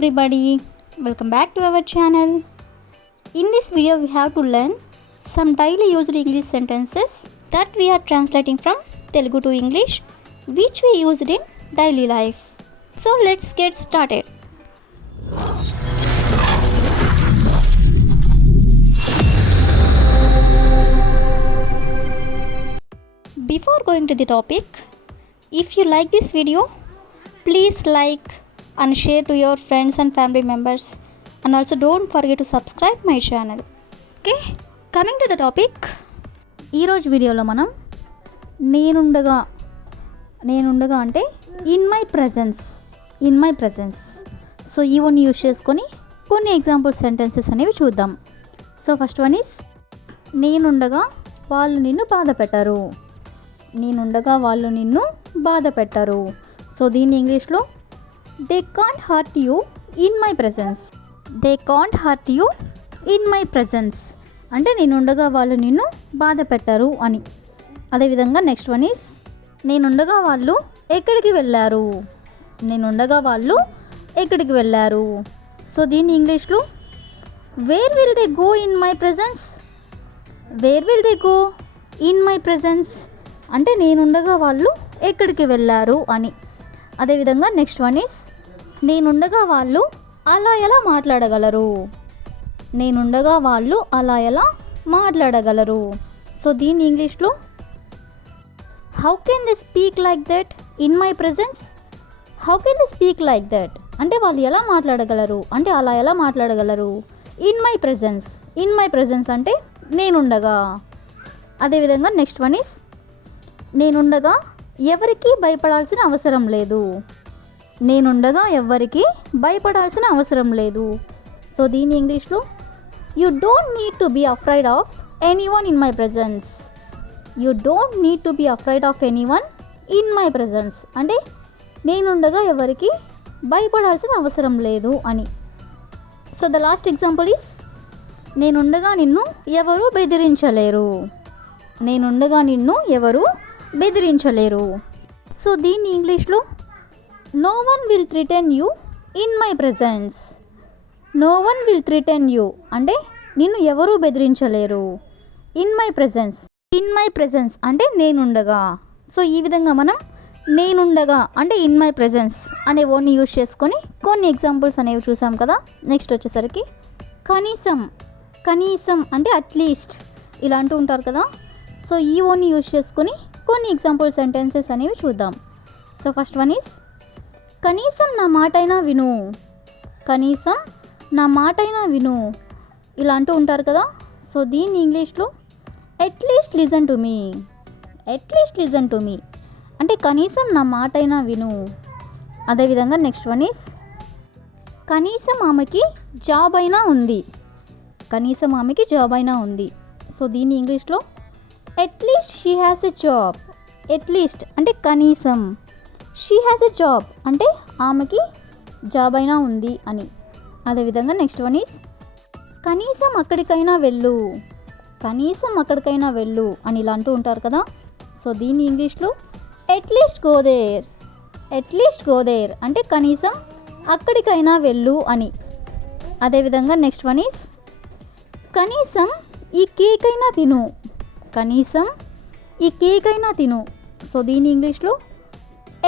everybody, welcome back to our channel. In this video we have to learn some daily used English sentences that we are translating from Telugu to English which we used in daily life. So let's get started. Before going to the topic, if you like this video, please like and share to your friends and family members, and also don't forget to subscribe my channel. Okay, coming to the topic, ఈ రోజు వీడియోలో మనం నేనుండగా అంటే in my presence so ఇవన్నీ use చేసుకొని కొన్ని example sentences అనేవి చూద్దాం. సో ఫస్ట్ వన్ ఈస్ నేనుండగా వాళ్ళు నిన్ను బాధ పెట్టరు. సో దీన్ని ఇంగ్లీష్లో they can't hurt you in my presence అంటే నేనుండగా వాళ్ళు నిన్ను బాధ పెట్టరు అని. అదేవిధంగా నెక్స్ట్ వన్ ఈస్ నేనుండగా వాళ్ళు ఎక్కడికి వెళ్ళారు. సో దీన్ని ఇంగ్లీష్లో where will they go in my presence అంటే నేనుండగా వాళ్ళు ఎక్కడికి వెళ్ళారు అని. అదేవిధంగా నెక్స్ట్ వన్ ఈస్ నేనుండగా వాళ్ళు అలా ఎలా మాట్లాడగలరు. సో దీన్ని ఇంగ్లీష్లో how can they speak like that in my presence. అంటే వాళ్ళు ఎలా మాట్లాడగలరు అంటే అలా ఎలా మాట్లాడగలరు ఇన్ మై ప్రెజెన్స్ అంటే నేనుండగా. అదేవిధంగా నెక్స్ట్ వన్ ఈస్ నేనుండగా ఎవరికి భయపడాల్సిన అవసరం లేదు. సో దీని ఇంగ్లీష్లో you don't need to be afraid of anyone in my presence అంటే నేనుండగా ఎవరికి భయపడాల్సిన అవసరం లేదు అని. So the last example is నేనుండగా నిన్ను ఎవరు బెదిరించలేరు. సో దీన్ని ఇంగ్లీష్లో no one will threaten you in you అంటే నిన్ను ఎవరూ బెదిరించలేరు ఇన్ మై ప్రెజెన్స్ అంటే నేనుండగా. సో ఈ విధంగా మనం నేనుండగా అంటే ఇన్ మై ప్రెజెన్స్ అనే వర్డ్ని యూజ్ చేసుకొని కొన్ని ఎగ్జాంపుల్స్ అనేవి చూసాం కదా. నెక్స్ట్ వచ్చేసరికి కనీసం అంటే అట్లీస్ట్ ఇలా అంటూ ఉంటారు కదా. సో ఈ వర్డ్ని యూజ్ చేసుకొని కొన్ని ఎగ్జాంపుల్ సెంటెన్సెస్ అనేవి చూద్దాం. సో ఫస్ట్ వన్ ఈస్ కనీసం నా మాటైనా ఇలా అంటూ ఉంటారు కదా. సో దీన్ని ఇంగ్లీష్లో అట్లీస్ట్ లిజన్ టు మీ అంటే కనీసం నా మాటైనా విను. అదేవిధంగా నెక్స్ట్ వన్ ఈస్ కనీసం ఆమెకి జాబ్ అయినా ఉంది. సో దీన్ని ఇంగ్లీష్లో at least she has a job. At least అంటే కనీసం, షీ హ్యాస్ ఎ జాబ్ అంటే ఆమెకి జాబ్ అయినా ఉంది అని. అదేవిధంగా నెక్స్ట్ వన్ ఈస్ కనీసం అక్కడికైనా వెళ్ళు అని ఇలా అంటూ ఉంటారు కదా. సో దీన్ని ఇంగ్లీష్లో అట్లీస్ట్ గో దేర్ అంటే కనీసం అక్కడికైనా వెళ్ళు అని. అదేవిధంగా నెక్స్ట్ వన్ ఈస్ కనీసం ఈ కేక్ అయినా తిను. సో దీని ఇంగ్లీష్లో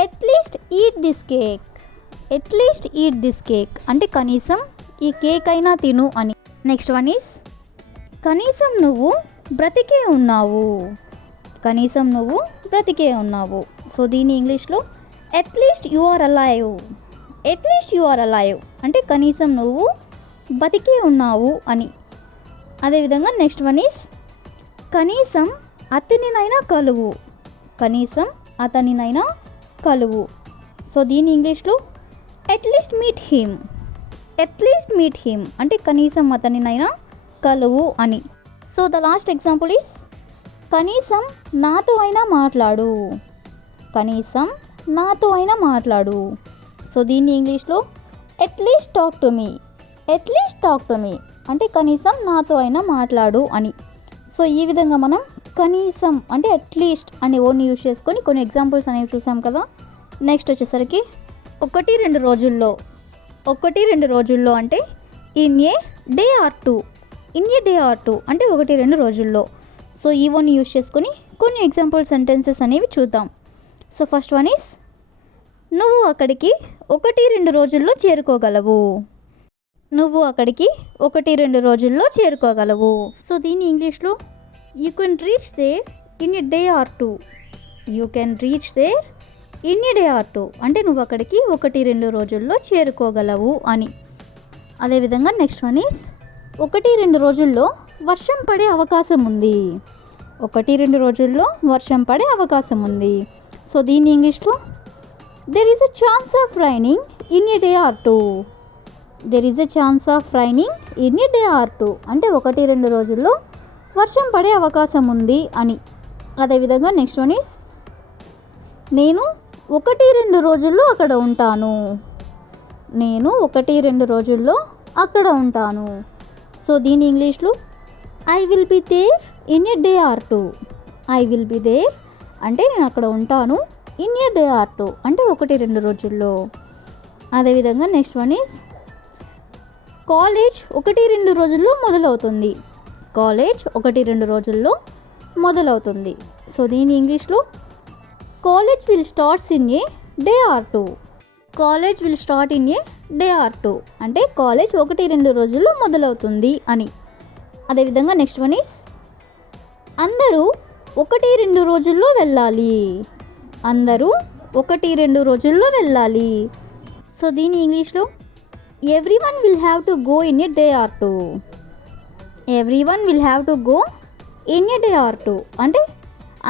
అట్లీస్ట్ ఈట్ దిస్ కేక్ అంటే కనీసం ఈ కేక్ అయినా తిను అని. నెక్స్ట్ వన్ ఈస్ కనీసం నువ్వు బ్రతికే ఉన్నావు. సో దీని ఇంగ్లీష్లో అట్లీస్ట్ యు ఆర్ అలైవ్ అంటే కనీసం నువ్వు బతికే ఉన్నావు అని. అదేవిధంగా నెక్స్ట్ వన్ ఈస్ కనీసం అతనినైనా కలువు. సో దీని ఇంగ్లీష్లో అట్లీస్ట్ మీట్ హిమ్ అంటే కనీసం అతనినైనా కలువు అని. So the last example is కనీసం నాతో అయినా మాట్లాడు. సో దీన్ని ఇంగ్లీష్లో అట్లీస్ట్ టాక్ టు మీ అంటే కనీసం నాతో అయినా మాట్లాడు అని. సో ఈ విధంగా మనం కనీసం అంటే అట్లీస్ట్ అనే వర్డ్ని యూజ్ చేసుకొని కొన్ని ఎగ్జాంపుల్స్ అనేవి చూసాం కదా. నెక్స్ట్ వచ్చేసరికి 1-2 రోజుల్లో ఒకటి రెండు రోజుల్లో అంటే in a day or two. In a day or two అంటే ఒకటి రెండు రోజుల్లో. సో ఈ వన్ యూజ్ చేసుకొని కొన్ని ఎగ్జాంపుల్ సెంటెన్సెస్ అనేవి చూద్దాం. సో ఫస్ట్ వన్ ఈస్ నువ్వు అక్కడికి ఒకటి రెండు రోజుల్లో చేరుకోగలవు. నువ్వు అక్కడికి ఒకటి రెండు రోజుల్లో చేరుకోగలవు. సో దీన్ని ఇంగ్లీష్లో you can reach there in a day or two. You can reach there in a day or two అంటే నువ్వు అక్కడికి ఒకటి రెండు రోజుల్లో చేరుకోగలవు అని. అదేవిధంగా నెక్స్ట్ వన్ ఈస్ ఒకటి రెండు రోజుల్లో వర్షం పడే అవకాశం ఉంది. ఒకటి రెండు రోజుల్లో వర్షం పడే అవకాశం ఉంది. సో దీన్ని ఇంగ్లీష్లో there is a chance of raining in a day or two. There is a chance of raining in a day or two అంటే ఒకటి రెండు రోజుల్లో వర్షం పడే అవకాశం ఉంది అని. అదేవిధంగా నెక్స్ట్ వన్ ఈస్ నేను ఒకటి రెండు రోజుల్లో అక్కడ ఉంటాను. నేను ఒకటి రెండు రోజుల్లో అక్కడ ఉంటాను. సో దీని ఇంగ్లీష్లో I will be there in a day or two. I will be there అంటే నేను అక్కడ ఉంటాను. In a day or two అంటే ఒకటి రెండు రోజుల్లో. అదేవిధంగా నెక్స్ట్ వన్ ఈస్ కాలేజ్ ఒకటి రెండు రోజుల్లో మొదలవుతుంది. కాలేజ్ ఒకటి రెండు రోజుల్లో మొదలవుతుంది. సో దీని ఇంగ్లీష్లో college will starts in a day or two. College will start in a day or two అంటే కాలేజ్ ఒకటి రెండు రోజుల్లో మొదలవుతుంది అని. అదేవిధంగా నెక్స్ట్ వన్ ఈస్ అందరూ ఒకటి రెండు రోజుల్లో వెళ్ళాలి. అందరూ ఒకటి రెండు రోజుల్లో వెళ్ళాలి. సో దీని ఇంగ్లీష్లో every one will have to go in a day or two. Every one will have to go in a day or two అంటే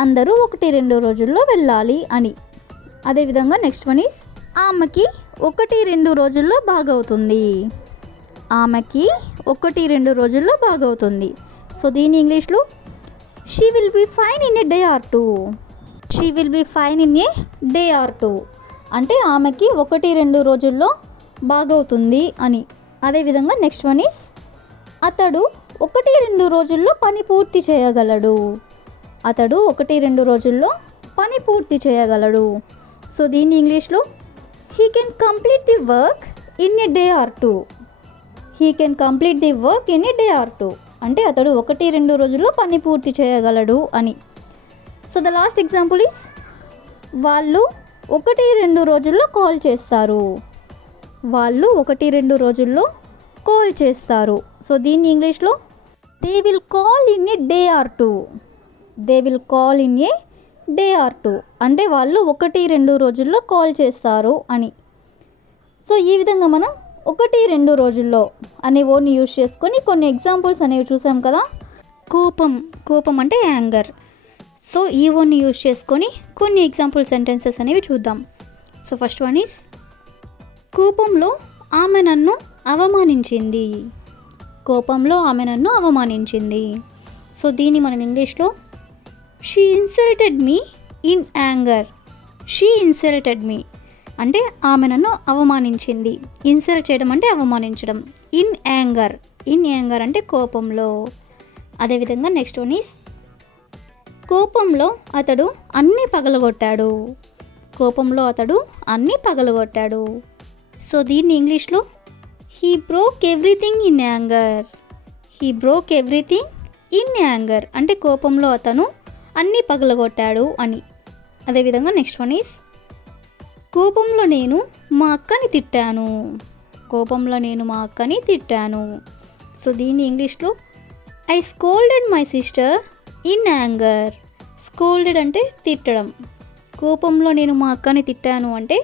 అందరూ ఒకటి రెండు రోజుల్లో వెళ్ళాలి అని. అదేవిధంగా నెక్స్ట్ వన్ ఈస్ ఆమెకి ఒకటి రెండు రోజుల్లో బాగవుతుంది. ఆమెకి ఒకటి రెండు రోజుల్లో బాగవుతుంది. సో దీని ఇంగ్లీష్లో she will be fine in a day or two. She will be fine in a day or two అంటే ఆమెకి ఒకటి రెండు రోజుల్లో బాగవుతుంది అని. అదేవిధంగా నెక్స్ట్ వన్ ఈస్ అతడు ఒకటి రెండు రోజుల్లో పని పూర్తి చేయగలడు. అతడు ఒకటి రెండు రోజుల్లో పని పూర్తి చేయగలడు. సో దీన్ని ఇంగ్లీష్లో he can complete the work in a day or two. He can complete the work in a day or two అంటే అతడు ఒకటి రెండు రోజుల్లో పని పూర్తి చేయగలడు అని. So the last example is వాళ్ళు ఒకటి రెండు రోజుల్లో కాల్ చేస్తారు. వాళ్ళు ఒకటి రెండు రోజుల్లో కాల్ చేస్తారు. సో దీన్ని ఇంగ్లీష్లో they will call in a day or two. They will call in a day or two అంటే వాళ్ళు ఒకటి రెండు రోజుల్లో కాల్ చేస్తారు అని. సో ఈ విధంగా మనం ఒకటి రెండు రోజుల్లో అనే వర్డ్ని యూజ్ చేసుకొని కొన్ని ఎగ్జాంపుల్స్ అనేవి చూసాం కదా. కోపం అంటే యాంగర్. సో ఈ వర్డ్ని యూజ్ చేసుకొని కొన్ని ఎగ్జాంపుల్ సెంటెన్సెస్ అనేవి చూద్దాం. సో ఫస్ట్ వన్ ఈస్ కోపంలో ఆమె నన్ను అవమానించింది. కోపంలో ఆమె నన్ను అవమానించింది. సో దీన్ని మనం ఇంగ్లీష్లో she insulted me in anger. She insulted మీ అంటే ఆమె నన్ను అవమానించింది. ఇన్సల్ట్ చేయడం అంటే అవమానించడం. In anger. ఇన్ యాంగర్ అంటే కోపంలో. అదేవిధంగా నెక్స్ట్ వన్ ఈస్ కోపంలో అతడు అన్నీ పగలగొట్టాడు. కోపంలో అతడు అన్నీ పగలగొట్టాడు. సో దీన్ని ఇంగ్లీష్లో he broke everything in anger. He broke everything in anger అంటే కోపంలో అతను అన్నీ పగలగొట్టాడు అని. అదేవిధంగా నెక్స్ట్ వన్ ఈస్ కోపంలో నేను మా అక్కని తిట్టాను. కోపంలో నేను మా అక్కని తిట్టాను. సో దీన్ని ఇంగ్లీష్లో I scolded my sister in anger. Scolded అంటే తిట్టడం. కోపంలో నేను మా అక్కని తిట్టాను అంటే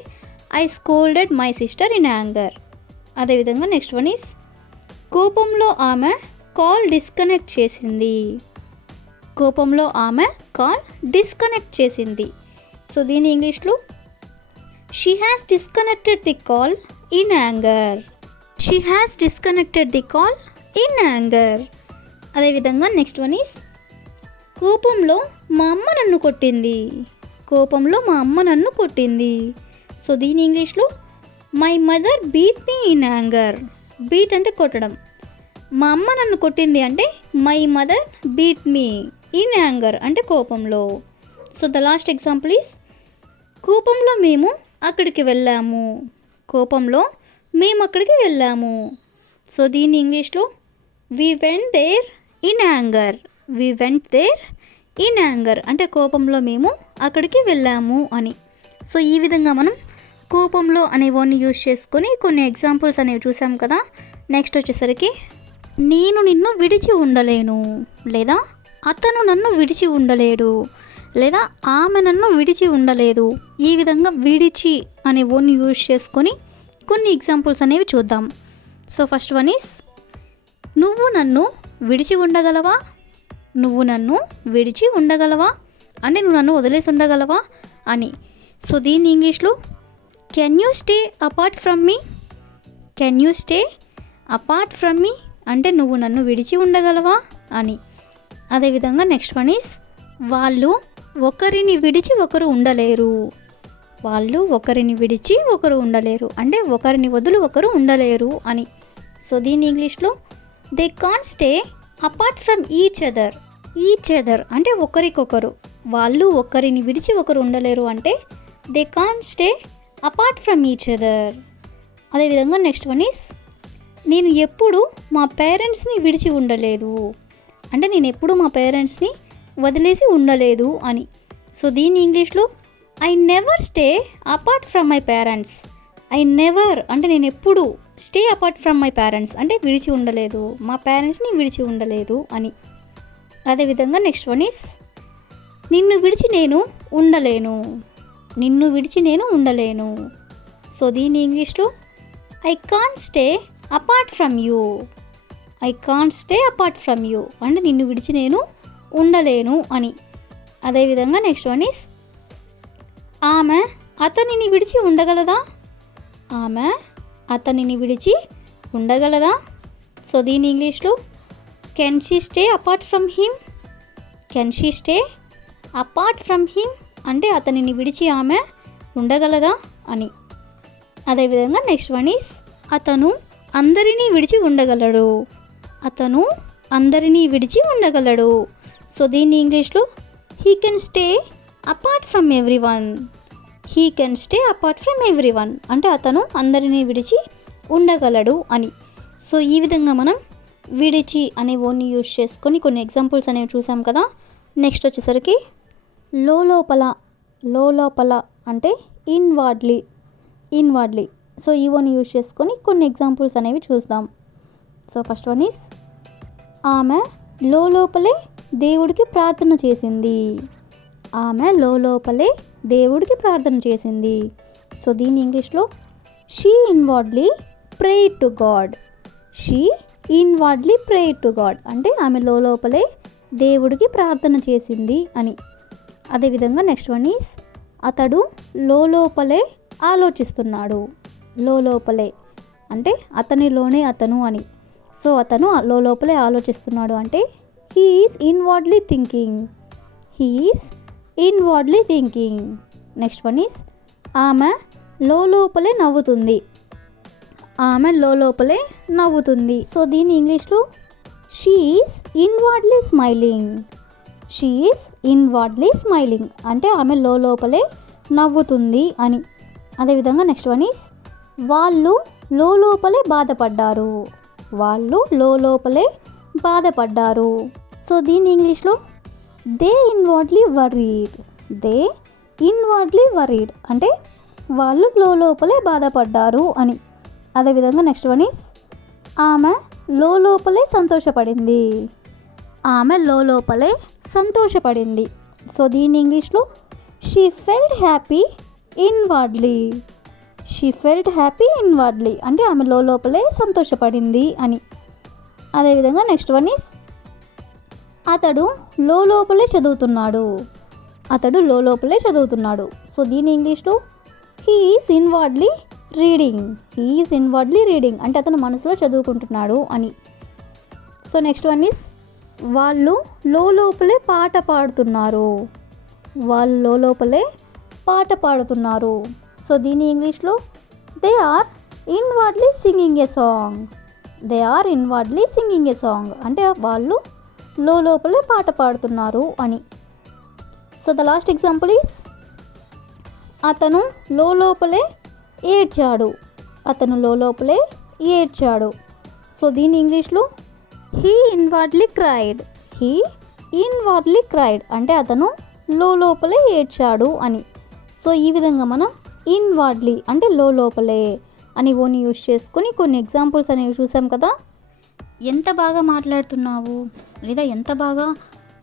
I scolded my sister in anger. అదేవిధంగా నెక్స్ట్ వన్ ఈస్ కోపంలో ఆమె కాల్ డిస్కనెక్ట్ చేసింది. కోపంలో ఆమె కాల్ డిస్కనెక్ట్ చేసింది. సో దీని ఇంగ్లీష్లో she has disconnected the call in anger. She has disconnected the call in anger. అదేవిధంగా నెక్స్ట్ వన్ ఈస్ కోపంలో మా అమ్మ నన్ను కొట్టింది. కోపంలో మా అమ్మ నన్ను కొట్టింది. సో దీని ఇంగ్లీష్లో my mother beat me in anger. Beat అంటే కొట్టడం. మా అమ్మ నన్ను కొట్టింది అంటే my mother beat me in anger అంటే కోపంలో. So the last example is కోపంలో మేము అక్కడికి వెళ్ళాము. కోపంలో మేము అక్కడికి వెళ్ళాము. సో దీన్ని ఇంగ్లీష్లో we went there in anger. We went there in anger అంటే కోపంలో మేము అక్కడికి వెళ్ళాము అని. సో ఈ విధంగా మనం కోపంలో అనే వర్డ్ని యూజ్ చేసుకొని కొన్ని ఎగ్జాంపుల్స్ అనేవి చూసాం కదా. నెక్స్ట్ వచ్చేసరికి నేను నిన్ను విడిచి ఉండలేను, లేదా అతను నన్ను విడిచి ఉండలేడు, లేదా ఆమె నన్ను విడిచి ఉండలేదు. ఈ విధంగా విడిచి అనే వర్డ్ని యూజ్ చేసుకొని కొన్ని ఎగ్జాంపుల్స్ అనేవి చూద్దాం. సో ఫస్ట్ వన్ ఈస్ నువ్వు నన్ను విడిచి ఉండగలవా. నువ్వు నన్ను విడిచి ఉండగలవా అంటే నువ్వు నన్ను వదిలేసి ఉండగలవా అని. సో దీన్ని ఇంగ్లీష్లో can you stay apart from me. Can you stay apart from మీ అంటే నువ్వు నన్ను విడిచి ఉండగలవా అని. అదేవిధంగా నెక్స్ట్ వన్ ఈస్ వాళ్ళు ఒకరిని విడిచి ఒకరు ఉండలేరు. వాళ్ళు ఒకరిని విడిచి ఒకరు ఉండలేరు అంటే ఒకరిని వదులు ఒకరు ఉండలేరు అని. సో దీని ఇంగ్లీష్లో they can't stay apart from each other. Each other అంటే ఒకరికొకరు. వాళ్ళు ఒకరిని విడిచి ఒకరు ఉండలేరు అంటే they can't stay apart from each other. అదేవిధంగా నెక్స్ట్ వన్ ఈస్ నేను ఎప్పుడు మా పేరెంట్స్ని విడిచి ఉండలేదు అంటే నేను ఎప్పుడు మా పేరెంట్స్ని వదిలేసి ఉండలేదు అని. సో దీని ఇంగ్లీష్లో I never stay apart from my parents. I never అంటే నేను ఎప్పుడు, stay apart from my parents అంటే విడిచి ఉండలేదు, మా పేరెంట్స్ని విడిచి ఉండలేదు అని. అదేవిధంగా నెక్స్ట్ వన్ ఈస్ నిన్ను విడిచి నేను ఉండలేను. నిన్ను విడిచి నేను ఉండలేను. సో దీని ఇంగ్లీష్లో I can't stay apart from you. I can't stay apart from you అంటే నిన్ను విడిచి నేను ఉండలేను అని. అదేవిధంగా నెక్స్ట్ వన్ ఈస్ ఆమె అతనిని విడిచి ఉండగలదా. ఆమె అతనిని విడిచి ఉండగలదా. సో దీని ఇంగ్లీష్లో can she stay apart from him. Can she stay apart from him అంటే అతనిని విడిచి ఆమె ఉండగలదా అని. అదేవిధంగా నెక్స్ట్ వన్ ఈస్ అతను అందరినీ విడిచి ఉండగలడు. అతను అందరినీ విడిచి ఉండగలడు. సో దీన్ని ఇంగ్లీష్లో he can stay apart from every one. He can stay apart from every one అంటే అతను అందరినీ విడిచి ఉండగలడు అని. సో ఈ విధంగా మనం విడిచి అనే వర్డ్ని యూజ్ చేసుకొని కొన్ని ఎగ్జాంపుల్స్ అనేవి చూసాం కదా. నెక్స్ట్ వచ్చేసరికి లోపల. లోపల అంటే ఇన్వార్డ్లీ. ఇన్వార్డ్లీ. సో ఈ వర్డ్ని యూజ్ చేసుకొని కొన్ని ఎగ్జాంపుల్స్ అనేవి చూద్దాం. సో ఫస్ట్ వన్ ఈస్ ఆమె లోపలే దేవుడికి ప్రార్థన చేసింది. ఆమె లోపలే దేవుడికి ప్రార్థన చేసింది. సో దీని ఇంగ్లీష్లో she inwardly prayed to God. She inwardly prayed to God అంటే ఆమె లోపలే దేవుడికి ప్రార్థన చేసింది అని. అదేవిధంగా నెక్స్ట్ వన్ ఈస్ అతడు లోపలే ఆలోచిస్తున్నాడు. లోపలే అంటే అతనిలోనే అతను అని. సో అతను లోపలే ఆలోచిస్తున్నాడు అంటే he is inwardly thinking. He is inwardly thinking. Next one is ఆమె లోపలే నవ్వుతుంది. ఆమె లోపలే నవ్వుతుంది. సో దీని ఇంగ్లీష్లో she is inwardly smiling. She is inwardly smiling అంటే ఆమె లోపలే నవ్వుతుంది అని. అదేవిధంగా నెక్స్ట్ వన్ ఈస్ వాళ్ళు లోపలే బాధపడ్డారు. వాళ్ళు లోపలే బాధపడ్డారు. సో దీని ఇంగ్లీష్లో దే ఇన్వార్డ్లీ వరీడ్. దే ఇన్వార్డ్లీ వరీడ్ అంటే వాళ్ళు లోపలే బాధపడ్డారు అని. అదేవిధంగా నెక్స్ట్ వన్ ఈస్ ఆమె లోపలే సంతోషపడింది. ఆమె లోపలే సంతోషపడింది. సో దీని ఇంగ్లీష్లో she felt happy inwardly. She felt happy inwardly అంటే ఆమె లోపలే సంతోషపడింది అని. అదేవిధంగా నెక్స్ట్ వన్ ఈస్ అతడు లోపలే చదువుతున్నాడు. అతడు లోపలే చదువుతున్నాడు. సో దీని ఇంగ్లీష్లో he is inwardly reading. He is inwardly reading అంటే అతను మనసులో చదువుకుంటున్నాడు అని. సో నెక్స్ట్ వన్ ఈస్ వాళ్ళు లోపలే పాట పాడుతున్నారు. వాళ్ళు లోపలే పాట పాడుతున్నారు. సో దీని ఇంగ్లీష్లో they are inwardly singing a song. They are inwardly singing a song అంటే వాళ్ళు లోపలే పాట పాడుతున్నారు అని. So the last example is అతను లోపలే ఏడ్చాడు. అతను లోపలే ఏడ్చాడు. సో దీని ఇంగ్లీష్లో he inwardly cried. He inwardly cried అంటే అతను లోపలే ఏడ్చాడు అని. సో ఈ విధంగా మనం ఇన్వార్డ్లీ అంటే లోపలే అని ఓని యూజ్ చేసుకొని కొన్ని ఎగ్జాంపుల్స్ అనేవి చూసాం కదా. ఎంత బాగా మాట్లాడుతున్నావు లేదా ఎంత బాగా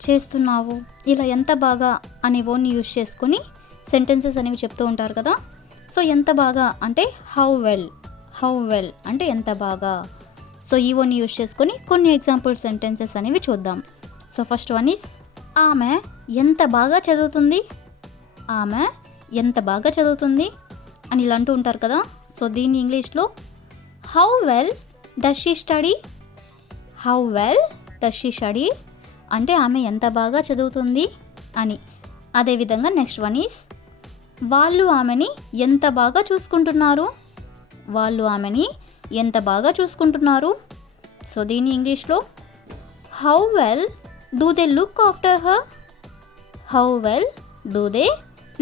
చేస్తున్నావు, ఇలా ఎంత బాగా అనే ఓని యూజ్ చేసుకొని సెంటెన్సెస్ అనేవి చెప్తూ ఉంటారు కదా. సో ఎంత బాగా అంటే హౌ వెల్, హౌ వెల్ అంటే ఎంత బాగా. సో ఈ ఓని యూజ్ చేసుకొని కొన్ని ఎగ్జాంపుల్ సెంటెన్సెస్ అనేవి చూద్దాం. సో ఫస్ట్ వన్ ఈస్ ఆమె ఎంత బాగా చదువుతుంది. ఆమె ఎంత బాగా చదువుతుంది అని ఇలా అంటూ ఉంటారు కదా. సో దీన్ని ఇంగ్లీష్లో how well does she study. How well does she study అంటే ఆమె ఎంత బాగా చదువుతుంది అని. అదేవిధంగా నెక్స్ట్ వన్ ఈస్ వాళ్ళు ఆమెని ఎంత బాగా చూసుకుంటున్నారు. వాళ్ళు ఆమెని ఎంత బాగా చూసుకుంటున్నారు. సో దీని ఇంగ్లీష్లో how well do they look after her. How well do they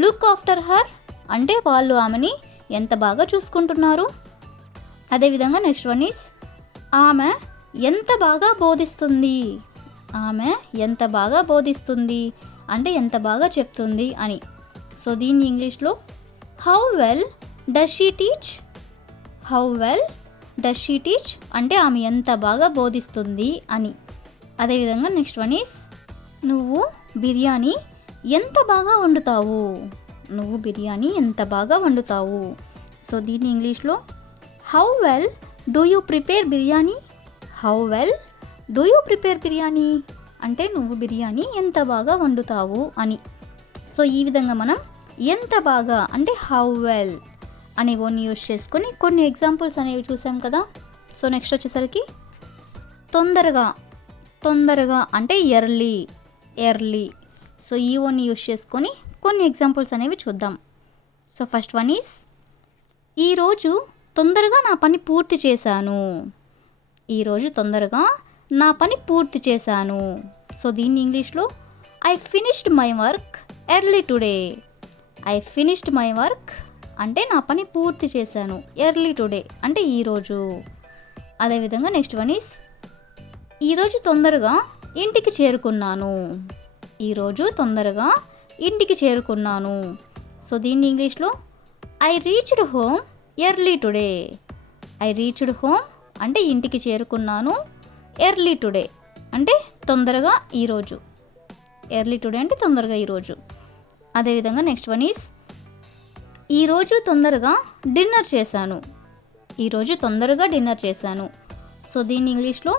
look after her అంటే వాళ్ళు ఆమెని ఎంత బాగా చూసుకుంటున్నారు. అదేవిధంగా నెక్స్ట్ వన్ ఈస్ ఆమె ఎంత బాగా బోధిస్తుంది. ఆమె ఎంత బాగా బోధిస్తుంది అంటే ఎంత బాగా చెప్తుంది అని. సో దీన్ని ఇంగ్లీష్లో how well does she teach. How well does she teach అంటే ఆమె ఎంత బాగా బోధిస్తుంది అని. అదేవిధంగా నెక్స్ట్ వన్ ఈస్ నువ్వు బిర్యానీ ఎంత బాగా వండుతావు. నువ్వు బిర్యానీ ఎంత బాగా వండుతావు. సో దీన్ని ఇంగ్లీష్లో how well do you prepare biryani. How well do you prepare biryani అంటే నువ్వు బిర్యానీ ఎంత బాగా వండుతావు అని. సో ఈ విధంగా మనం ఎంత బాగా అంటే హౌ వెల్ అనే వర్డ్ని యూజ్ చేసుకొని కొన్ని ఎగ్జాంపుల్స్ అనేవి చూసాం కదా. సో నెక్స్ట్ వచ్చేసరికి తొందరగా. తొందరగా అంటే ఎర్లీ, ఎర్లీ. సో ఈ వర్డ్ని యూజ్ చేసుకొని కొన్ని ఎగ్జాంపుల్స్ అనేవి చూద్దాం. సో ఫస్ట్ వన్ ఈస్ ఈరోజు తొందరగా నా పని పూర్తి చేశాను. ఈరోజు తొందరగా నా పని పూర్తి చేశాను. సో దీన్ని ఇంగ్లీష్లో I finished my work early today. I finished my work అంటే నా పని పూర్తి చేశాను. ఎర్లీ టుడే అంటే ఈరోజు. అదేవిధంగా నెక్స్ట్ వన్ ఈస్ ఈరోజు తొందరగా ఇంటికి చేరుకున్నాను. ఈరోజు తొందరగా ఇంటికి చేరుకున్నాను. సో దీన్ని ఇంగ్లీష్లో I reached home early today. I reached home అంటే ఇంటికి చేరుకున్నాను. ఎర్లీ టుడే అంటే తొందరగా ఈరోజు. ఎర్లీ టుడే అంటే తొందరగా ఈరోజు. అదేవిధంగా నెక్స్ట్ వన్ ఈస్ ఈరోజు తొందరగా డిన్నర్ చేశాను. ఈరోజు తొందరగా డిన్నర్ చేశాను. సో దీన్ని ఇంగ్లీష్లో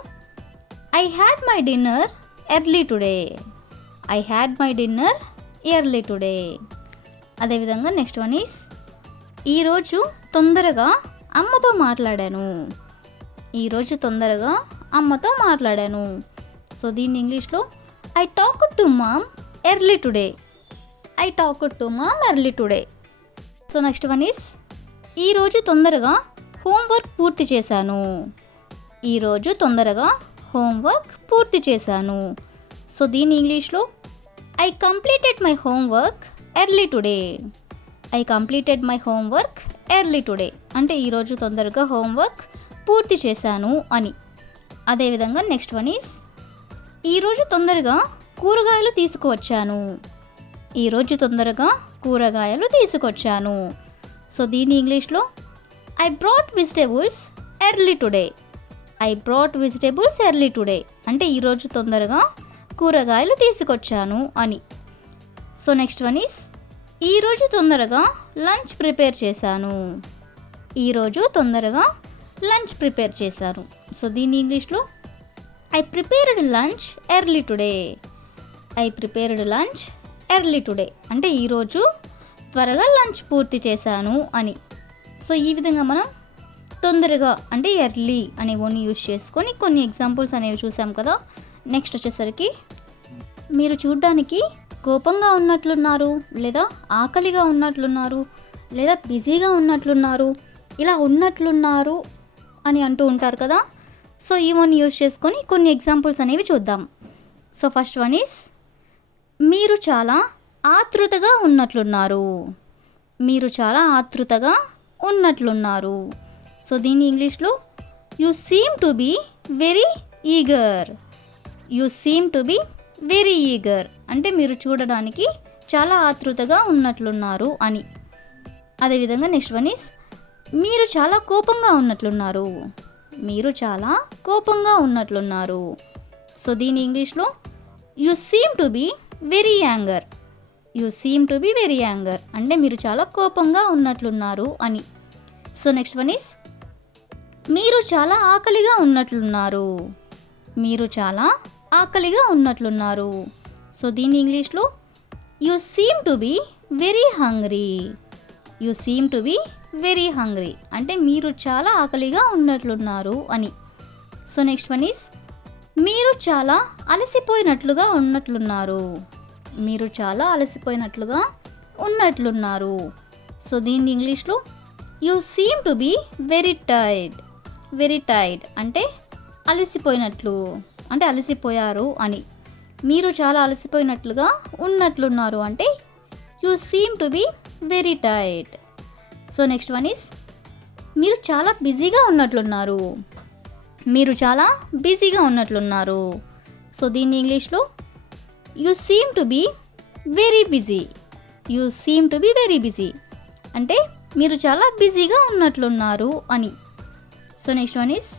I had my dinner early today. I had my dinner early today. అదేవిధంగా నెక్స్ట్ వన్ ఈస్ ఈరోజు తొందరగా అమ్మతో మాట్లాడాను. ఈరోజు తొందరగా అమ్మతో మాట్లాడాను. సో దీన్ని ఇంగ్లీష్లో I talked to mom early today. I talked to mom early today. So next one is ఈరోజు తొందరగా హోంవర్క్ పూర్తి చేశాను. ఈరోజు తొందరగా హోంవర్క్ పూర్తి చేశాను. సో దీని ఇంగ్లీష్లో I completed my homework early today. I completed my homework early today అంటే ఈరోజు తొందరగా హోంవర్క్ పూర్తి చేశాను అని. అదేవిధంగా నెక్స్ట్ వన్ ఈస్ ఈరోజు తొందరగా కూరగాయలు తీసుకువచ్చాను. ఈరోజు తొందరగా కూరగాయలు తీసుకొచ్చాను. సో దీని ఇంగ్లీష్లో I brought vegetables early today. I brought vegetables early today అంటే ఈరోజు తొందరగా కూరగాయలు తీసుకొచ్చాను అని. సో నెక్స్ట్ వన్ ఈస్ ఈరోజు తొందరగా లంచ్ ప్రిపేర్ చేశాను. ఈరోజు తొందరగా లంచ్ ప్రిపేర్ చేశాను. సో దీని ఇంగ్లీష్లో I prepared lunch early today. I prepared lunch early today అంటే ఈరోజు త్వరగా లంచ్ పూర్తి చేశాను అని. సో ఈ విధంగా మనం తొందరగా అంటే ఎర్లీ అనే వర్డ్ని యూజ్ చేసుకొని కొన్ని ఎగ్జాంపుల్స్ అనేవి చూసాం కదా. నెక్స్ట్ వచ్చేసరికి మీరు చూడ్డానికి కోపంగా ఉన్నట్లున్నారు, లేదా ఆకలిగా ఉన్నట్లున్నారు, లేదా బిజీగా ఉన్నట్లున్నారు, ఇలా ఉన్నట్లున్నారు అని అంటూ ఉంటారు కదా. సో ఈ వర్డ్ని యూజ్ చేసుకొని కొన్ని ఎగ్జాంపుల్స్ అనేవి చూద్దాం. సో ఫస్ట్ వన్ ఈస్ మీరు చాలా ఆతృతగా ఉన్నట్లున్నారు. మీరు చాలా ఆతృతగా ఉన్నట్లున్నారు. సో దీన్ని ఇంగ్లీష్లో you seem to be very eager. You seem to be very eager అంటే మీరు చూడడానికి చాలా ఆతృతగా ఉన్నట్లున్నారు అని. అదేవిధంగా నెక్స్ట్ వన్ ఈస్ మీరు చాలా కోపంగా ఉన్నట్లున్నారు. మీరు చాలా కోపంగా ఉన్నట్లున్నారు. సో దీని ఇంగ్లీష్లో you seem to be very anger. You seem to be very anger అంటే మీరు చాలా కోపంగా ఉన్నట్లున్నారు అని. సో నెక్స్ట్ వన్ ఈస్ మీరు చాలా ఆకలిగా ఉన్నట్లున్నారు. మీరు చాలా ఆకలిగా ఉన్నట్లున్నారు. సో దీని ఇంగ్లీష్లో you seem to be very hungry. You seem to be very hungry అంటే మీరు చాలా ఆకలిగా ఉన్నట్లున్నారు అని. సో నెక్స్ట్ వన్ ఈస్ మీరు చాలా అలసిపోయినట్లుగా ఉన్నట్లున్నారు. మీరు చాలా అలసిపోయినట్లుగా ఉన్నట్లున్నారు. సో దీన్ని ఇంగ్లీష్లో you seem to be very tired. Very tired అంటే అలసిపోయినట్లు అంటే అలసిపోయారు అని. మీరు చాలా అలసిపోయినట్లుగా ఉన్నట్లున్నారు అంటే you seem to be very tired. So next one is మీరు చాలా బిజీగా ఉన్నట్లున్నారు. మీరు చాలా బిజీగా ఉన్నట్లున్నారు. సో దీన్ని ఇంగ్లీష్లో you seem to be very busy. You seem to be very busy అంటే మీరు చాలా బిజీగా ఉన్నట్లున్నారు అని. సో నెక్స్ట్ వన్ ఈస్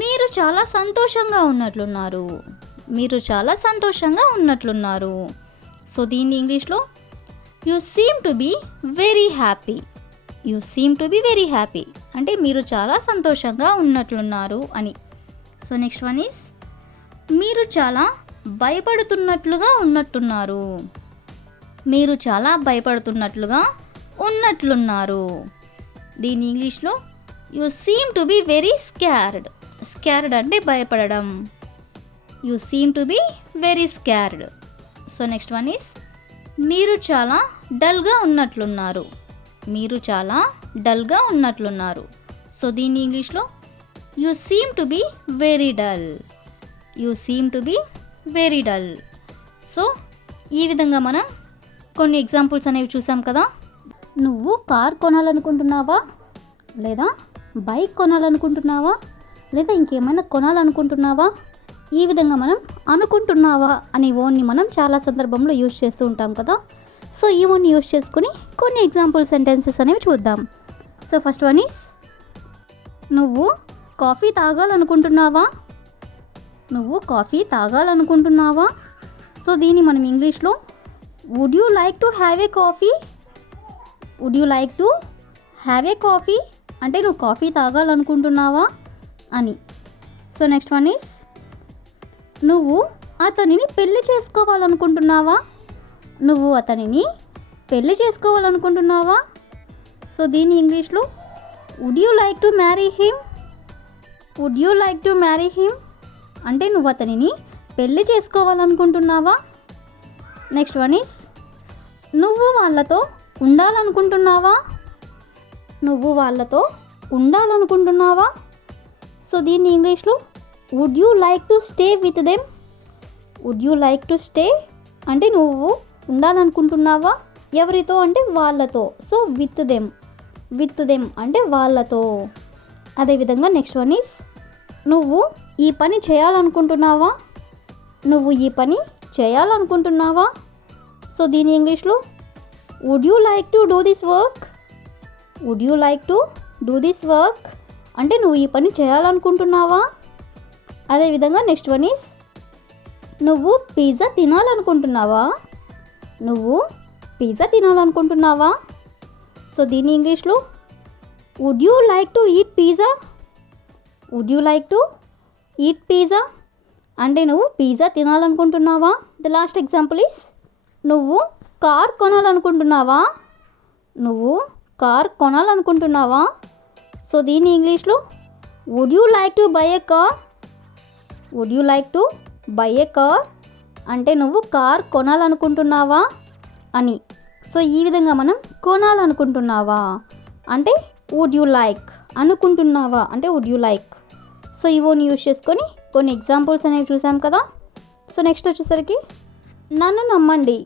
మీరు చాలా సంతోషంగా ఉన్నట్లున్నారు. మీరు చాలా సంతోషంగా ఉన్నట్లున్నారు. సో దీన్ని ఇంగ్లీష్లో you seem to be very happy. You seem to be very happy అంటే మీరు చాలా సంతోషంగా ఉన్నట్లున్నారు అని. సో నెక్స్ట్ వన్ ఈస్ మీరు చాలా భయపడుతున్నట్లుగా ఉన్నట్టున్నారు. మీరు చాలా భయపడుతున్నట్లుగా ఉన్నట్లున్నారు. దీని ఇంగ్లీష్లో you seem to be very scared. Scared అంటే భయపడడం. You seem to be very scared. So next one is మీరు చాలా డల్గా ఉన్నట్లున్నారు. మీరు చాలా డల్గా ఉన్నట్లున్నారు. సో దీన్ని ఇంగ్లీష్లో you seem to be very dull. You seem to be very dull. So ఈ విధంగా మనం కొన్ని ఎగ్జాంపుల్స్ అనేవి చూసాం కదా. నువ్వు కార్ కొనాలనుకుంటున్నావా, లేదా బైక్ కొనాలనుకుంటున్నావా, లేదా ఇంకేమైనా కొనాలనుకుంటున్నావా? ఈ విధంగా మనం అనుకుంటున్నావా అనే ఓన్ని మనం చాలా సందర్భంలో యూజ్ చేస్తూ ఉంటాం కదా. సో ఈ ఓన్ని యూజ్ చేసుకుని కొన్ని ఎగ్జాంపుల్ సెంటెన్సెస్ అనేవి చూద్దాం. సో ఫస్ట్ వన్ ఈస్ నువ్వు కాఫీ తాగాలనుకుంటున్నావా. నువ్వు కాఫీ తాగాలనుకుంటున్నావా. సో దీన్ని మనం ఇంగ్లీష్లో would you like to have a coffee. Would you like to have a coffee అంటే నువ్వు కాఫీ తాగాలనుకుంటున్నావా అని. సో నెక్స్ట్ వన్ ఈస్ నువ్వు అతనిని పెళ్లి చేసుకోవాలనుకుంటున్నావా. నువ్వు అతనిని పెళ్లి చేసుకోవాలనుకుంటున్నావా. సో దీని ఇంగ్లీష్లో would you like to marry him. Would you like to marry him అంటే నువ్వు అతనిని పెళ్లి చేసుకోవాలనుకుంటున్నావా. నెక్స్ట్ వన్ ఈస్ నువ్వు వాళ్ళతో ఉండాలనుకుంటున్నావా. నువ్వు వాళ్ళతో ఉండాలనుకుంటున్నావా. సో దీన్ని ఇంగ్లీష్లో would you like to stay with them. Would you like to stay అంటే నువ్వు ఉండాలనుకుంటున్నావా ఎవరితో అంటే వాళ్ళతో. So with them. With them అంటే వాళ్ళతో. అదేవిధంగా నెక్స్ట్ వన్ ఈస్ నువ్వు ఈ పని చేయాలనుకుంటున్నావా. నువ్వు ఈ పని చేయాలనుకుంటున్నావా. సో దీని ఇంగ్లీష్లో would you like to do this work. Would you like to do this work అంటే నువ్వు ఈ పని చేయాలనుకుంటున్నావా. అదేవిధంగా నెక్స్ట్ వన్ ఈస్ నువ్వు పిజ్జా తినాలనుకుంటున్నావా. నువ్వు పిజ్జా తినాలనుకుంటున్నావా. సో దీని ఇంగ్లీష్లో would you like to eat pizza. Would you like to eat pizza అంటే నువ్వు పిజ్జా తినాలనుకుంటున్నావా. ద లాస్ట్ ఎగ్జాంపుల్ ఈస్ నువ్వు కార్ కొనాలనుకుంటున్నావా. నువ్వు కార్ కొనాలనుకుంటున్నావా. సో దీని ఇంగ్లీష్లో would you like to buy a car. Would you like to buy a car అంటే నువ్వు కార్ కొనాలనుకుంటున్నావా అని. సో ఈ విధంగా మనం కొనాలనుకుంటున్నావా అంటే వుడ్ యూ లైక్, అనుకుంటున్నావా అంటే వుడ్ యూ లైక్. సో ఇవన్నీ యూజ్ చేసుకొని కొన్ని ఎగ్జాంపుల్స్ అనేవి చూసాం కదా. సో నెక్స్ట్ వచ్చేసరికి నన్ను నమ్మండి.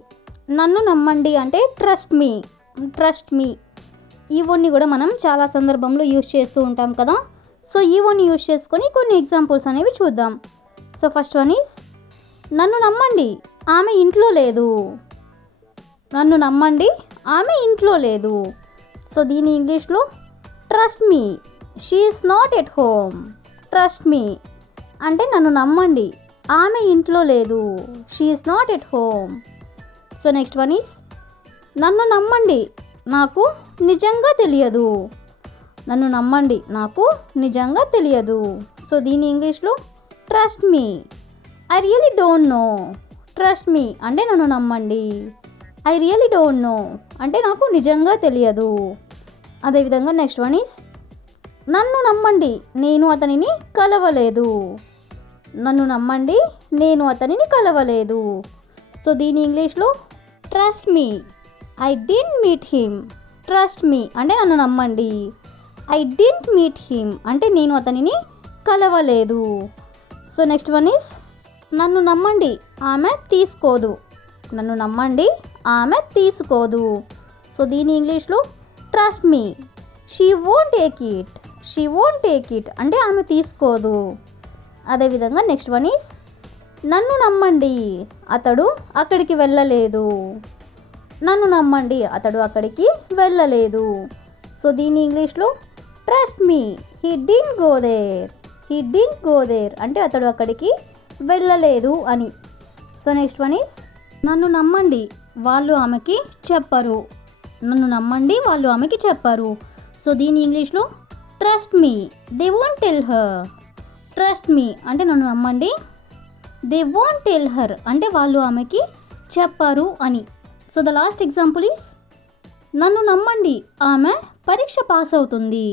నన్ను నమ్మండి అంటే ట్రస్ట్ మీ. Trust me. ఈ వర్డ్ని కూడా మనం చాలా సందర్భంలో యూజ్ చేస్తూ ఉంటాం కదా. సో ఈ వర్డ్ని యూజ్ చేసుకొని కొన్ని ఎగ్జాంపుల్స్ అనేవి చూద్దాం. సో ఫస్ట్ వన్ ఈజ్ నన్ను నమ్మండి ఆమె ఇంట్లో లేదు. నన్ను నమ్మండి ఆమె ఇంట్లో లేదు. సో దీని ఇంగ్లీష్లో trust me she is not at home. Trust me అంటే నన్ను నమ్మండి ఆమె ఇంట్లో లేదు. She is not at home. So next one is నన్ను నమ్మండి నాకు నిజంగా తెలియదు. నన్ను నమ్మండి నాకు నిజంగా తెలియదు. సో దీని ఇంగ్లీష్లో trust me I really don't know. Trust me అంటే నన్ను నమ్మండి. ఐ రియలీ డోంట్ నో అంటే నాకు నిజంగా తెలియదు. అదేవిధంగా నెక్స్ట్ వన్ ఈస్ నన్ను నమ్మండి నేను అతనిని కలవలేదు. నన్ను నమ్మండి నేను అతనిని కలవలేదు. సో దీని ఇంగ్లీష్లో trust me I didn't meet him. Trust me అంటే నన్ను నమ్మండి. ఐ డింట్ మీట్ హిమ్ అంటే నేను అతనిని కలవలేదు. సో నెక్స్ట్ వన్ ఈస్ నన్ను నమ్మండి ఆమె తీసుకోదు. నన్ను నమ్మండి ఆమె తీసుకోదు. సో దీని ఇంగ్లీష్లో trust me she won't take it. She won't take it అంటే ఆమె తీసుకోదు. అదేవిధంగా నెక్స్ట్ వన్ ఈస్ నన్ను నమ్మండి అతడు అక్కడికి వెళ్ళలేదు. నన్ను నమ్మండి అతడు అక్కడికి వెళ్ళలేదు. సో దీని ఇంగ్లీష్లో trust me he didn't go there. He didn't go there అంటే అతడు అక్కడికి వెళ్ళలేదు అని. సో నెక్స్ట్ వన్ ఈస్ నన్ను నమ్మండి వాళ్ళు ఆమెకి చెప్పరు. నన్ను నమ్మండి వాళ్ళు ఆమెకి చెప్పరు. సో దీని ఇంగ్లీష్లో trust me they won't tell her. Trust me అంటే నన్ను నమ్మండి. దే వోంట్ టెల్ హర్ అంటే వాళ్ళు ఆమెకి చెప్పరు అని. So the last example is నన్ను నమ్మండి ఆమె పరీక్ష పాస్ అవుతుంది.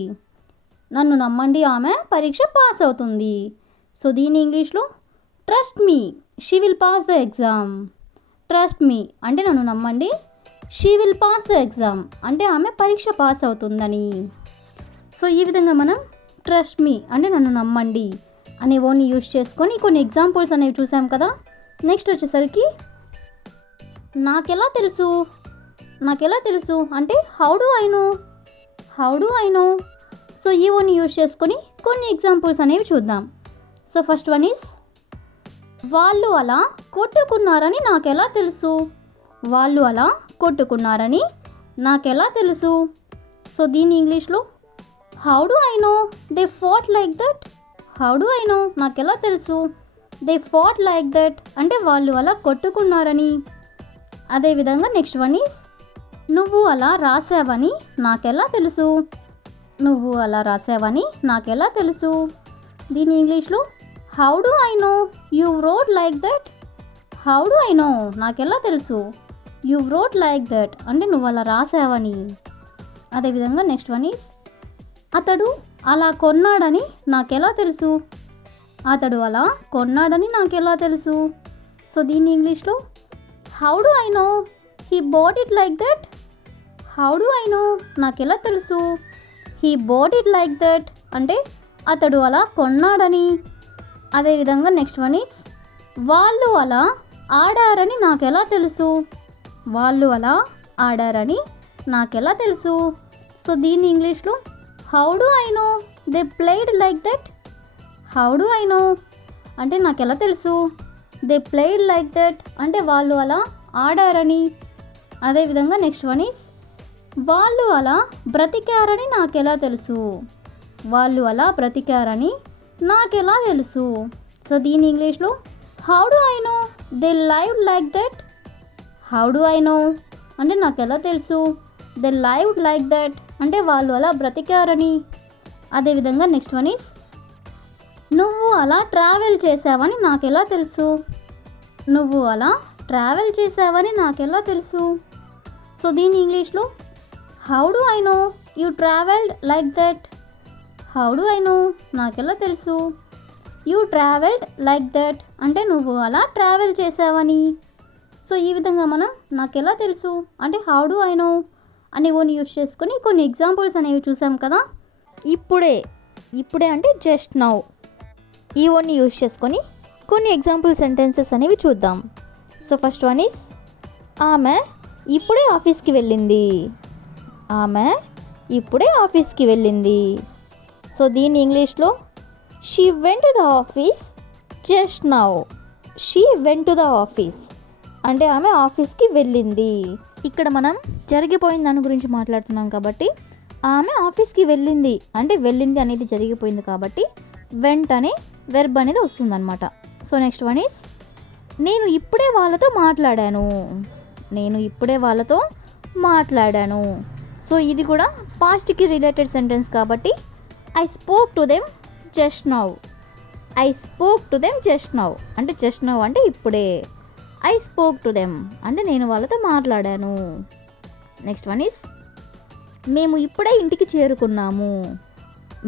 నన్ను నమ్మండి ఆమె పరీక్ష పాస్ అవుతుంది. సో దీని ఇంగ్లీష్లో trust me she will pass the exam. Trust me అంటే నన్ను నమ్మండి. She will pass the exam అంటే ఆమె పరీక్ష పాస్ అవుతుందని. సో ఈ విధంగా మనం ట్రస్ట్ మీ అంటే నన్ను నమ్మండి అనే వర్డ్ని యూజ్ చేసుకొని కొన్ని ఎగ్జాంపుల్స్ అనేవి చూసాం కదా. నెక్స్ట్ వచ్చేసరికి నాకెలా తెలుసు. నాకెలా తెలుసు అంటే how do I know. How do I know. So ఈ వర్డ్ని యూజ్ చేసుకొని కొన్ని ఎగ్జాంపుల్స్ అనేవి చూద్దాం. సో ఫస్ట్ వన్ ఈస్ వాళ్ళు అలా కొట్టుకున్నారని నాకెలా తెలుసు. వాళ్ళు అలా కొట్టుకున్నారని నాకెలా తెలుసు. సో దీని ఇంగ్లీష్లో how do I know they fat like that. How do I know నాకెలా తెలుసు దే ఫాట్ లైక్ దట్ అంటే వాళ్ళు అలా కొట్టుకున్నారని. అదేవిధంగా నెక్స్ట్ వన్ ఈస్ నువ్వు అలా రాసావని నాకెలా తెలుసు. నువ్వు అలా రాసావని నాకెలా తెలుసు. దీని ఇంగ్లీష్లో how do I know you wrote like that. How do I know నాకెలా తెలుసు యూ రోట్ లైక్ దట్ అంటే నువ్వు అలా రాసావని. అదేవిధంగా నెక్స్ట్ వన్ ఈస్ అతడు అలా కొన్నాడని నాకెలా తెలుసు. అతడు అలా కొన్నాడని నాకెలా తెలుసు. సో దీని ఇంగ్లీష్లో how do I know he boat it like that. How do I know నాకెలా తెలుసు he boat it like that అంటే అతడు అలా కొన్నాడని. అదేవిధంగా నెక్స్ట్ వన్ ఈస్ వాళ్ళు అలా ఆడారని నాకెలా తెలుసు. వాళ్ళు అలా ఆడారని నాకెలా తెలుసు. సో దీని ఇంగ్లీష్లో how do I know they played like that. How do I know అంటే నాకెలా తెలుసు దే ప్లేడ్ లైక్ దట్ అంటే వాళ్ళు అలా ఆడారని. అదేవిధంగా నెక్స్ట్ వన్ ఈస్ వాళ్ళు అలా బ్రతికారని నాకెలా తెలుసు. వాళ్ళు అలా బ్రతికారని నాకెలా తెలుసు. సో దీని ఇంగ్లీష్లో how do I know they live like that. How do I know అంటే నాకెలా తెలుసు దే లైవ్ లైక్ దట్ అంటే వాళ్ళు అలా బ్రతికారని. అదేవిధంగా నెక్స్ట్ వన్ ఈస్ నువ్వు అలా ట్రావెల్ చేసావని నాకెలా తెలుసు. నువ్వు అలా ట్రావెల్ చేసావని నాకెలా తెలుసు. సో దీని ఇంగ్లీష్లో how do I know you travelled like that. How do I know నాకెలా తెలుసు యూ ట్రావెల్డ్ లైక్ దట్ అంటే నువ్వు అలా ట్రావెల్ చేసావని. సో ఈ విధంగా మనం నాకెలా తెలుసు అంటే హౌ డు ఐ నో అనే వర్డ్ని యూజ్ చేసుకొని కొన్ని ఎగ్జాంపుల్స్ అనేవి చూసాం కదా. ఇప్పుడే అంటే జస్ట్ నౌ ఈ వర్డ్ని యూజ్ చేసుకొని కొన్ని ఎగ్జాంపుల్ సెంటెన్సెస్ అనేవి చూద్దాం. సో ఫస్ట్ వన్ ఈస్ ఆమె ఇప్పుడే ఆఫీస్కి వెళ్ళింది. ఆమె ఇప్పుడే ఆఫీస్కి వెళ్ళింది. సో దీని ఇంగ్లీష్లో she went to the office just now. She went to the office అంటే ఆమె ఆఫీస్కి వెళ్ళింది. ఇక్కడ మనం జరిగిపోయిన దాని గురించి మాట్లాడుతున్నాం కాబట్టి ఆమె ఆఫీస్కి వెళ్ళింది అంటే వెళ్ళింది అనేది జరిగిపోయింది కాబట్టి వెంట్ అనే వెర్బ్ అనేది వస్తుందన్నమాట. సో నెక్స్ట్ వన్ ఈస్ నేను ఇప్పుడే వాళ్ళతో మాట్లాడాను. నేను ఇప్పుడే వాళ్ళతో మాట్లాడాను. సో ఇది కూడా పాస్ట్కి రిలేటెడ్ సెంటెన్స్ కాబట్టి I spoke to them just now. I spoke to them just now అంటే జస్ట్ నౌ అంటే ఇప్పుడే. ఐ స్పోక్ టు దెమ్ అంటే నేను వాళ్ళతో మాట్లాడాను. నెక్స్ట్ వన్ ఈస్ మేము ఇప్పుడే ఇంటికి చేరుకున్నాము.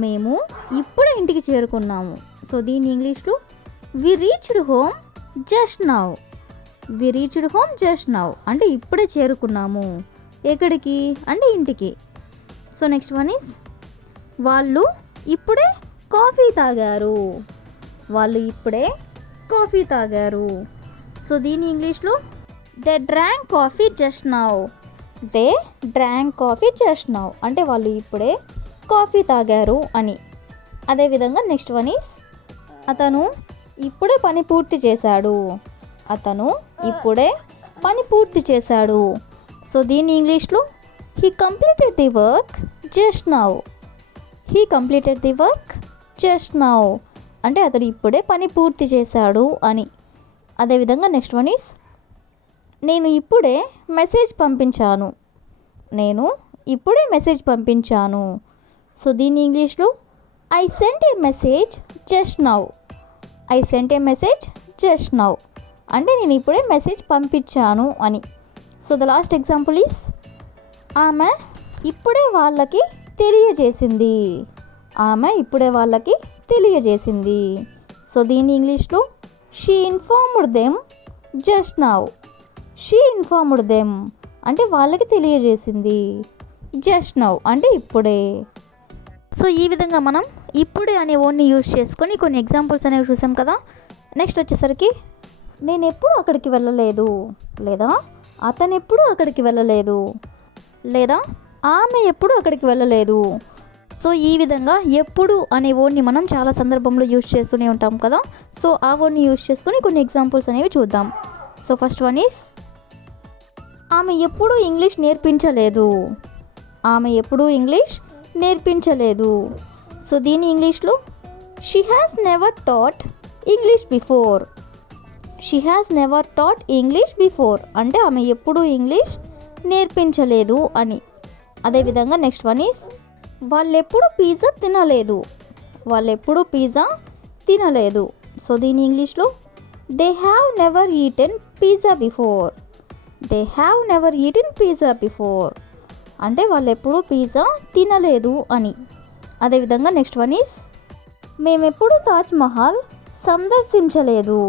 మేము ఇప్పుడే ఇంటికి చేరుకున్నాము. సో దీని ఇంగ్లీష్లో we reached home just now. We reached home just now అంటే ఇప్పుడే చేరుకున్నాము. ఎక్కడికి అంటే ఇంటికి. సో నెక్స్ట్ వన్ ఈస్ వాళ్ళు ఇప్పుడే కాఫీ తాగారు. వాళ్ళు ఇప్పుడే కాఫీ తాగారు. సో దీని ఇంగ్లీష్లో they drank coffee just now. They drank coffee just now అంటే వాళ్ళు ఇప్పుడే కాఫీ తాగారు అని. అదేవిధంగా నెక్స్ట్ వన్ ఈస్ అతను ఇప్పుడే పని పూర్తి చేశాడు. అతను ఇప్పుడే పని పూర్తి చేశాడు. సో దీని ఇంగ్లీష్లో he completed the work just now. He completed the work just now అంటే అతను ఇప్పుడే పని పూర్తి చేశాడు అని. అదేవిధంగా నెక్స్ట్ వన్ ఈస్ నేను ఇప్పుడే మెసేజ్ పంపించాను. నేను ఇప్పుడే మెసేజ్ పంపించాను. సో దీని ఇంగ్లీష్లో I sent a message just now. I sent a message just now అంటే నేను ఇప్పుడే మెసేజ్ పంపించాను అని. So the last example is ఆమె ఇప్పుడే వాళ్ళకి తెలియజేసింది. ఆమె ఇప్పుడే వాళ్ళకి తెలియజేసింది. సో దీని ఇంగ్లీష్లో she informed them just now. She informed them అంటే వాళ్ళకి తెలియజేసింది. జస్ట్ నౌ అంటే ఇప్పుడే. సో ఈ విధంగా మనం ఇప్పుడే అనే వర్డ్ని యూజ్ చేసుకొని కొన్ని ఎగ్జాంపుల్స్ అనేవి చూసాం కదా. నెక్స్ట్ వచ్చేసరికి నేను ఎప్పుడు అక్కడికి వెళ్ళలేదు, లేదా అతను ఎప్పుడు అక్కడికి వెళ్ళలేదు, లేదా ఆమె ఎప్పుడు అక్కడికి వెళ్ళలేదు. సో ఈ విధంగా ఎప్పుడు అనే వర్డ్ని మనం చాలా సందర్భంలో యూజ్ చేస్తూనే ఉంటాం కదా. సో ఆ వర్డ్ని యూజ్ చేసుకొని కొన్ని ఎగ్జాంపుల్స్ అనేవి చూద్దాం. సో ఫస్ట్ వన్ ఈస్ ఆమె ఎప్పుడూ ఇంగ్లీష్ నేర్పించలేదు. ఆమె ఎప్పుడూ ఇంగ్లీష్ నేర్పించలేదు. సో దీని ఇంగ్లీష్లో she has never taught English before. She has never taught English before అంటే ఆమె ఎప్పుడూ ఇంగ్లీష్ నేర్పించలేదు అని. అదేవిధంగా నెక్స్ట్ వన్ ఈస్ వాళ్ళెప్పుడు పిజ్జా తినలేదు. వాళ్ళెప్పుడు పిజ్జా తినలేదు. సో దీని ఇంగ్లీష్లో they have never eaten pizza before. They have never eaten pizza before అంటే వాళ్ళు ఎప్పుడూ పిజ్జా తినలేదు అని. అదేవిధంగా నెక్స్ట్ వన్ ఈస్ మేమెప్పుడు తాజ్మహల్ సందర్శించలేదు.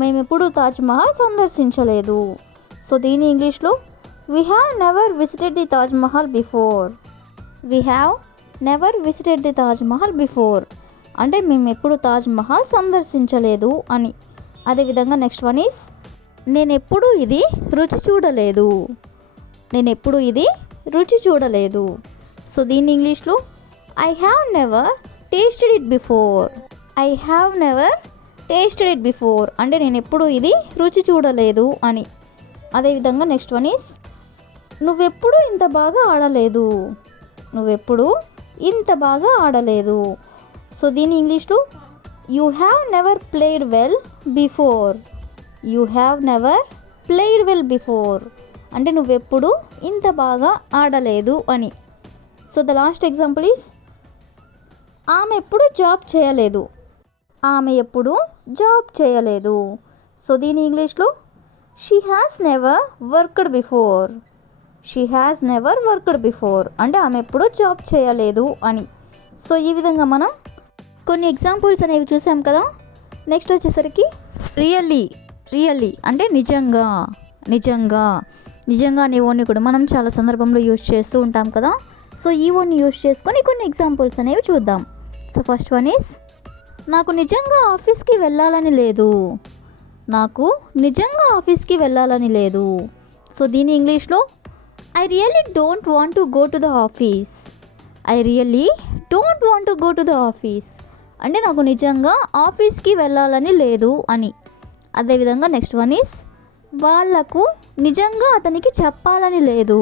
మేమెప్పుడు తాజ్మహల్ సందర్శించలేదు. సో దీని ఇంగ్లీష్లో we have never visited the Taj Mahal before. We have never visited the Taj Mahal before అంటే మేము ఎప్పుడు తాజ్మహల్ సందర్శించలేదు అని. అదేవిధంగా నెక్స్ట్ వన్ ఈస్ నేను ఎప్పుడూ ఇది రుచి చూడలేదు. నేను ఎప్పుడూ ఇది రుచి చూడలేదు. సో దీని ఇంగ్లీష్లో I have never tasted it before. I have never tasted it before అంటే నేను ఎప్పుడూ ఇది రుచి చూడలేదు అని. అదేవిధంగా నెక్స్ట్ వన్ ఈస్ నువ్వెప్పుడూ ఇంత బాగా ఆడలేదు. నువ్వెప్పుడూ ఇంత బాగా ఆడలేదు. సో దీని ఇంగ్లీష్లో you have never played well before. You have never played well before అంటే నువ్వెప్పుడు ఇంత బాగా ఆడలేదు అని. So the last example is ఆమె ఎప్పుడు జాబ్ చేయలేదు. ఆమె ఎప్పుడు జాబ్ చేయలేదు. సో దీని ఇంగ్లీష్లో she has never worked before. She has never worked before అంటే ఆమె ఎప్పుడు జాబ్ చేయలేదు అని. సో ఈ విధంగా మనం కొన్ని ఎగ్జాంపుల్స్ అనేవి చూసాం కదా. నెక్స్ట్ వచ్చేసరికి రియల్లీ. రియల్లీ అంటే నిజంగా. నిజంగా నిజంగా అనే వర్డ్ని కూడా మనం చాలా సందర్భంలో యూజ్ చేస్తూ ఉంటాం కదా. సో ఈ వర్డ్ని యూజ్ చేసుకొని కొన్ని ఎగ్జాంపుల్స్ అనేవి చూద్దాం. సో ఫస్ట్ వన్ ఈస్ నాకు నిజంగా ఆఫీస్కి వెళ్ళాలని లేదు. నాకు నిజంగా ఆఫీస్కి వెళ్ళాలని లేదు. సో దీని ఇంగ్లీష్లో I really don't want to go to the office. I really don't want to go to the office అంటే నాకు నిజంగా ఆఫీస్కి వెళ్ళాలని లేదు అని. అదేవిధంగా నెక్స్ట్ వన్ ఈస్ వాళ్ళకు నిజంగా అతనికి చెప్పాలని లేదు.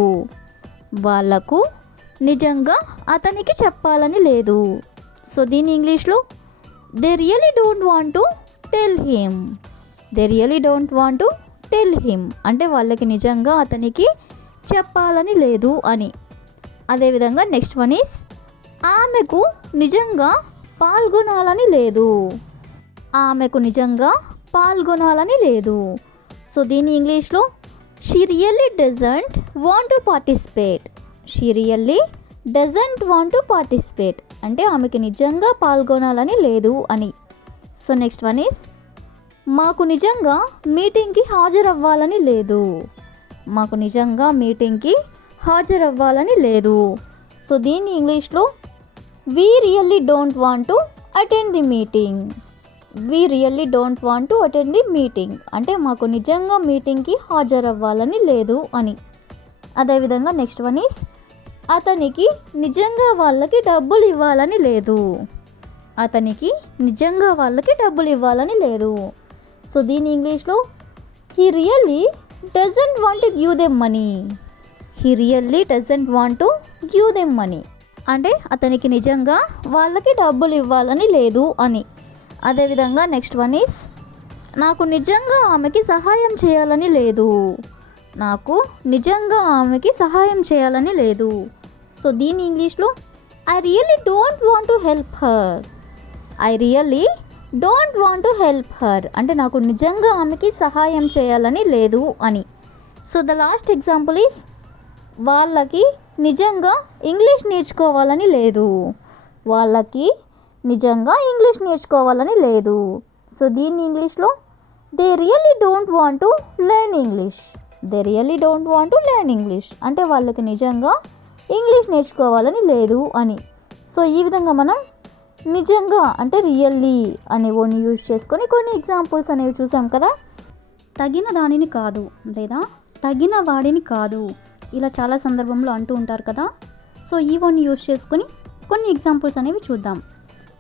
వాళ్ళకు నిజంగా అతనికి చెప్పాలని లేదు. సో దీని ఇంగ్లీష్లో they really don't want to tell him. They really don't want to tell him అంటే వాళ్ళకి నిజంగా అతనికి చెప్పాలని లేదు అని. అదేవిధంగా నెక్స్ట్ వన్ ఈస్ ఆమెకు నిజంగా పాల్గొనాలని లేదు. ఆమెకు నిజంగా పాల్గొనాలని లేదు. సో దీని ఇంగ్లీష్లో she really doesn't want to participate. She really doesn't want to participate అంటే ఆమెకి నిజంగా పాల్గొనాలని లేదు అని. సో నెక్స్ట్ వన్ ఈస్ మాకు నిజంగా మీటింగ్కి హాజరవ్వాలని లేదు. మాకు నిజంగా మీటింగ్కి హాజరవ్వాలని లేదు. సో దీన్ని ఇంగ్లీష్లో we really don't want to attend the meeting. We really don't want to attend the meeting అంటే మాకు నిజంగా మీటింగ్కి హాజరవ్వాలని లేదు అని. అదేవిధంగా నెక్స్ట్ వన్ ఈస్ అతనికి నిజంగా వాళ్ళకి డబ్బులు ఇవ్వాలని లేదు. అతనికి నిజంగా వాళ్ళకి డబ్బులు ఇవ్వాలని లేదు. సో దీని ఇంగ్లీష్లో he really doesn't want to give them money. He really doesn't want to give them money అంటే అతనికి నిజంగా వాళ్ళకి డబ్బులు ఇవ్వాలని లేదు అని. అదేవిధంగా నెక్స్ట్ వన్ ఈస్ నాకు నిజంగా ఆమెకి సహాయం చేయాలని లేదు. నాకు నిజంగా ఆమెకి సహాయం చేయాలని లేదు. సో దీని ఇంగ్లీష్లో I really don't want to help her. I really don't want to help her అంటే నాకు నిజంగా ఆమెకి సహాయం చేయాలని లేదు అని. So the last example is వాళ్ళకి నిజంగా ఇంగ్లీష్ నేర్చుకోవాలని లేదు. వాళ్ళకి నిజంగా ఇంగ్లీష్ నేర్చుకోవాలని లేదు. సో దీన్ని ఇంగ్లీష్లో they really don't want to learn English. They really don't want to learn English అంటే వాళ్ళకి నిజంగా ఇంగ్లీష్ నేర్చుకోవాలని లేదు అని. సో ఈ విధంగా మనం నిజంగా అంటే రియల్లీ అనే వర్డ్ని యూజ్ చేసుకొని కొన్ని ఎగ్జాంపుల్స్ అనేవి చూసాం కదా. తగిన దానిని కాదు లేదా తగిన వాడిని కాదు ఇలా చాలా సందర్భంలో అంటూ ఉంటారు కదా. సో ఈ వర్డ్ని యూజ్ చేసుకొని కొన్ని ఎగ్జాంపుల్స్ అనేవి చూద్దాం.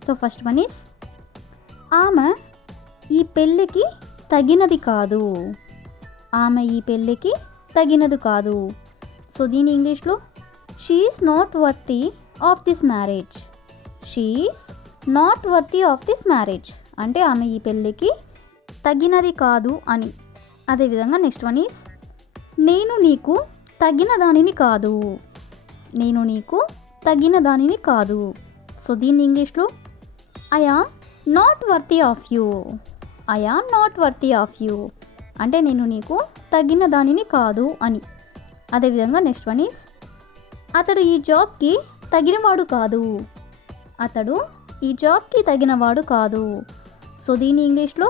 సో ఫస్ట్ వన్ ఈస్ ఆమె ఈ పెళ్ళికి తగినది కాదు. ఆమె ఈ పెళ్ళికి తగినది కాదు. సో దీని ఇంగ్లీష్లో she is not worthy of this marriage. She is not worthy of this marriage అంటే ఆమె ఈ పెళ్ళికి తగినది కాదు అని. అదేవిధంగా నెక్స్ట్ వన్ ఈస్ నేను నీకు తగిన దానిని కాదు. నేను నీకు తగిన దానిని కాదు. సో దీన్ని ఇంగ్లీష్లో I am not worthy of you. I am not worthy of you అంటే నేను నీకు తగిన దానిని కాదు అని. అదేవిధంగా నెక్స్ట్ వన్ ఈస్ అతడు ఈ జాబ్కి తగినవాడు కాదు. అతడు ఈ జాబ్కి తగినవాడు కాదు. సో దీని ఇంగ్లీష్లో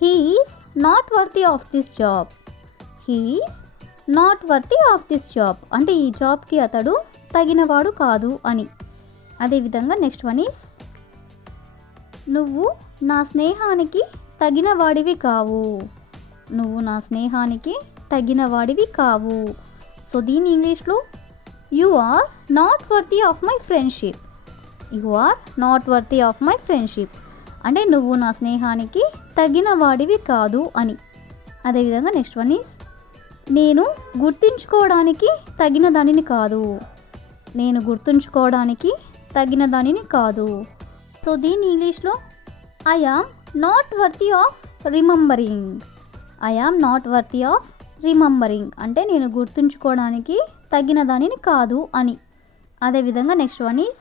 he is not worthy of this job. He is not worthy of this job అంటే ఈ జాబ్కి అతడు తగినవాడు కాదు అని. అదేవిధంగా నెక్స్ట్ వన్ ఈస్ నువ్వు నా స్నేహానికి తగిన వాడివి కావు. నువ్వు నా స్నేహానికి తగిన వాడివి కావు. సో దీని ఇంగ్లీష్లో you are not worthy of my friendship. You are not worthy of my friendship అంటే నువ్వు నా స్నేహానికి తగిన వాడివి కాదు అని. అదేవిధంగా నెక్స్ట్ వన్ ఈస్ నేను గుర్తుంచుకోవడానికి తగిన దానిని కాదు. నేను గుర్తుంచుకోవడానికి తగిన దానిని కాదు. సో దీని ఇంగ్లీష్లో I am not worthy of remembering. I am not worthy of remembering అంటే నేను గుర్తుంచుకోవడానికి తగిన దానిని కాదు అని. అదేవిధంగా నెక్స్ట్ వన్ ఈస్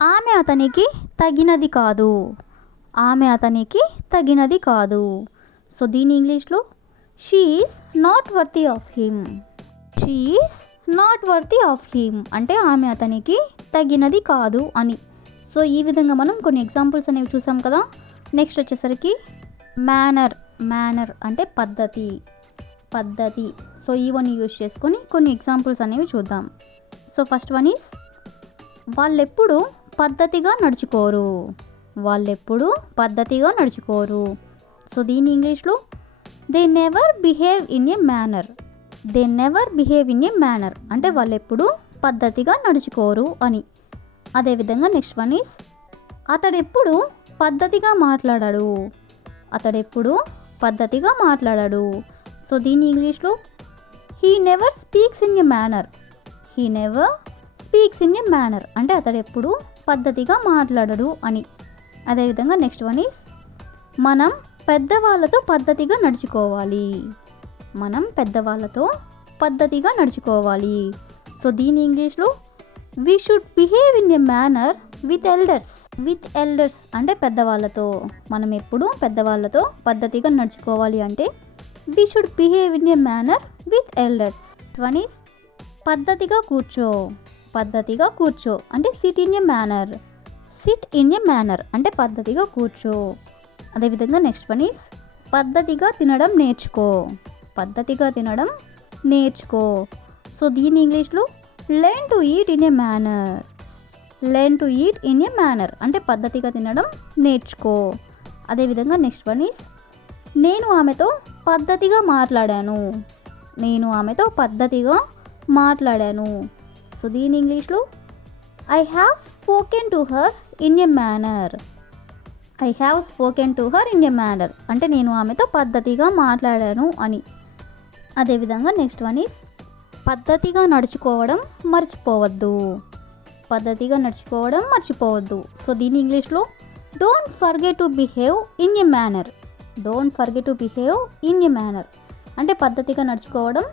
ఆమె అతనికి తగినది కాదు. ఆమె అతనికి తగినది కాదు. సో దీని ఇంగ్లీష్లో she is not worthy of him. She is not worthy of him అంటే ఆమె అతనికి తగినది కాదు అని. సో ఈ విధంగా మనం కొన్ని ఎగ్జాంపుల్స్ అనేవి చూసాం కదా. నెక్స్ట్ వచ్చేసరికి మేనర్ అంటే పద్ధతి. సో ఈ వన్ యూజ్ చేసుకొని కొన్ని ఎగ్జాంపుల్స్ అనేవి చూద్దాం. సో ఫస్ట్ వన్ ఈస్ వాళ్ళెప్పుడు పద్ధతిగా నడుచుకోరు. వాళ్ళెప్పుడు పద్ధతిగా నడుచుకోరు. సో దీని ఇంగ్లీష్లో they never behave in a manner. They never behave in a manner అంటే వాళ్ళెప్పుడు పద్ధతిగా నడుచుకోరు అని. అదేవిధంగా నెక్స్ట్ వన్ ఈస్ అతడెప్పుడు పద్ధతిగా మాట్లాడాడు. అతడెప్పుడు పద్ధతిగా మాట్లాడాడు. సో దీని ఇంగ్లీష్లో he never speaks in a manner. He never speaks in a manner అంటే అతడెప్పుడు పద్ధతిగా మాట్లాడడు అని. అదేవిధంగా నెక్స్ట్ వన్ ఈస్ మనం పెద్దవాళ్ళతో పద్ధతిగా నడుచుకోవాలి. మనం పెద్దవాళ్ళతో పద్ధతిగా నడుచుకోవాలి. సో దీని ఇంగ్లీష్లో we should behave in a manner with elders. With elders అంటే పెద్దవాళ్ళతో. మనం ఎప్పుడు పెద్దవాళ్ళతో పద్ధతిగా నడుచుకోవాలి అంటే we should behave in a manner with elders. One is పద్ధతిగా కూర్చో. పద్ధతిగా కూర్చో అంటే SIT in a manner. SIT in a manner అంటే పద్ధతిగా కూర్చో. అదేవిధంగా నెక్స్ట్ వన్ ఈస్ పద్ధతిగా తినడం నేర్చుకో. పద్ధతిగా తినడం నేర్చుకో. సో దీని ఇంగ్లీష్లో learn to eat in a manner. Learn to eat in a manner అంటే పద్ధతిగా తినడం నేర్చుకో. అదేవిధంగా నెక్స్ట్ వన్ ఈస్ నేను ఆమెతో పద్ధతిగా మాట్లాడాను. నేను ఆమెతో పద్ధతిగా మాట్లాడాను. సో దీని ఇంగ్లీష్లో I have spoken to her in a manner. I have spoken to her in a manner అంటే నేను ఆమెతో పద్ధతిగా మాట్లాడాను అని. అదేవిధంగా నెక్స్ట్ వన్ ఈస్ పద్ధతిగా నడుచుకోవడం మర్చిపోవద్దు. పద్ధతిగా నడుచుకోవడం మర్చిపోవద్దు. సో దీని ఇంగ్లీష్లో don't forget to behave in a manner. Don't forget to behave in a manner అంటే పద్ధతిగా నడుచుకోవడం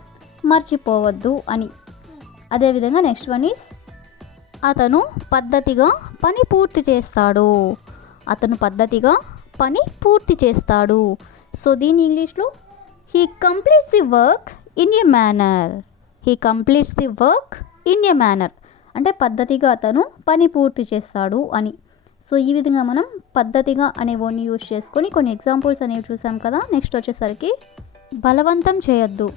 మర్చిపోవద్దు అని. అదేవిధంగా నెక్స్ట్ వన్ ఈస్ అతను పద్ధతిగా పని పూర్తి చేస్తాడు. అతను పద్ధతిగా పని పూర్తి చేస్తాడు. సో దీని ఇంగ్లీష్లో he completes the work in a manner. He completes the work in a manner అంటే పద్ధతిగా అతను పని పూర్తి చేస్తాడు అని. సో ఈ విధంగా మనం పద్ధతిగా అనే వర్డ్ని యూజ్ చేసుకొని కొన్ని ఎగ్జాంపుల్స్ అనేవి చూసాం కదా. నెక్స్ట్ వచ్చేసరికి బలవంతం చేయొద్దు.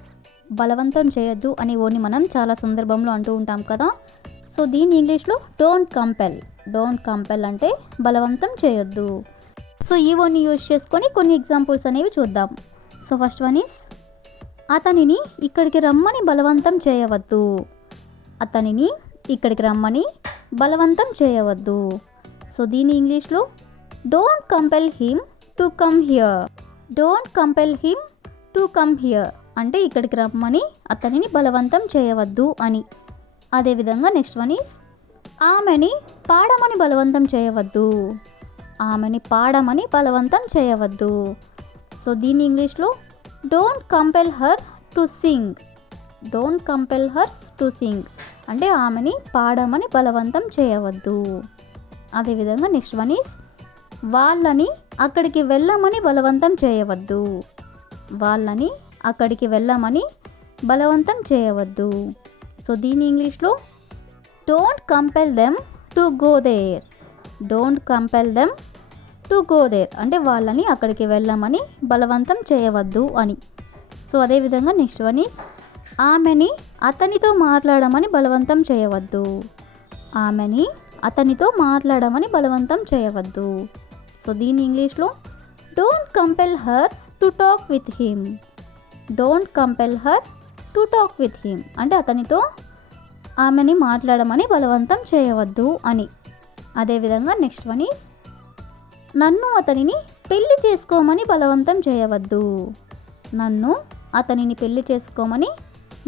బలవంతం చేయొద్దు అనే వర్డ్ని మనం చాలా సందర్భంలో అంటూ ఉంటాం కదా. సో దీని ఇంగ్లీష్లో డోంట్ కంపెల్. డోంట్ కంపెల్ అంటే బలవంతం చేయొద్దు. సో ఈ వర్డ్ని యూజ్ చేసుకొని కొన్ని ఎగ్జాంపుల్స్ అనేవి చూద్దాం. సో ఫస్ట్ వన్ ఈస్ అతనిని ఇక్కడికి రమ్మని బలవంతం చేయవద్దు. అతనిని ఇక్కడికి రమ్మని బలవంతం చేయవద్దు. సో దీని ఇంగ్లీష్లో don't compel him to come here. Don't compel him to come here అంటే ఇక్కడికి రమ్మని అతనిని బలవంతం చేయవద్దు అని. అదేవిధంగా నెక్స్ట్ వన్ ఈస్ ఆమెని పాడమని బలవంతం చేయవద్దు. ఆమెని పాడమని బలవంతం చేయవద్దు. సో దీని ఇంగ్లీష్లో don't compel her to sing. Don't compel hurts to sing అంటే ఆమెని పాడమని బలవంతం చేయవద్దు. అదేవిధంగా నెక్స్ట్ వన్ ఈస్ వాళ్ళని అక్కడికి వెళ్ళమని బలవంతం చేయవద్దు. వాళ్ళని అక్కడికి వెళ్ళమని బలవంతం చేయవద్దు. సో దీని ఇంగ్లీష్లో don't compel them to go there. Don't compel them to go there అంటే వాళ్ళని అక్కడికి వెళ్ళమని బలవంతం చేయవద్దు అని. సో అదేవిధంగా నెక్స్ట్ వన్ ఈస్ ఆమెని అతనితో మాట్లాడమని బలవంతం చేయవద్దు. ఆమెని అతనితో మాట్లాడమని బలవంతం చేయవద్దు. సో దీని ఇంగ్లీష్లో don't compel her to talk with him. Don't compel her to talk with him అంటే అతనితో ఆమెని మాట్లాడమని బలవంతం చేయవద్దు అని. అదేవిధంగా నెక్స్ట్ వన్ ఈస్ నన్ను అతనిని పెళ్లి చేసుకోమని బలవంతం చేయవద్దు. నన్ను అతనిని పెళ్లి చేసుకోమని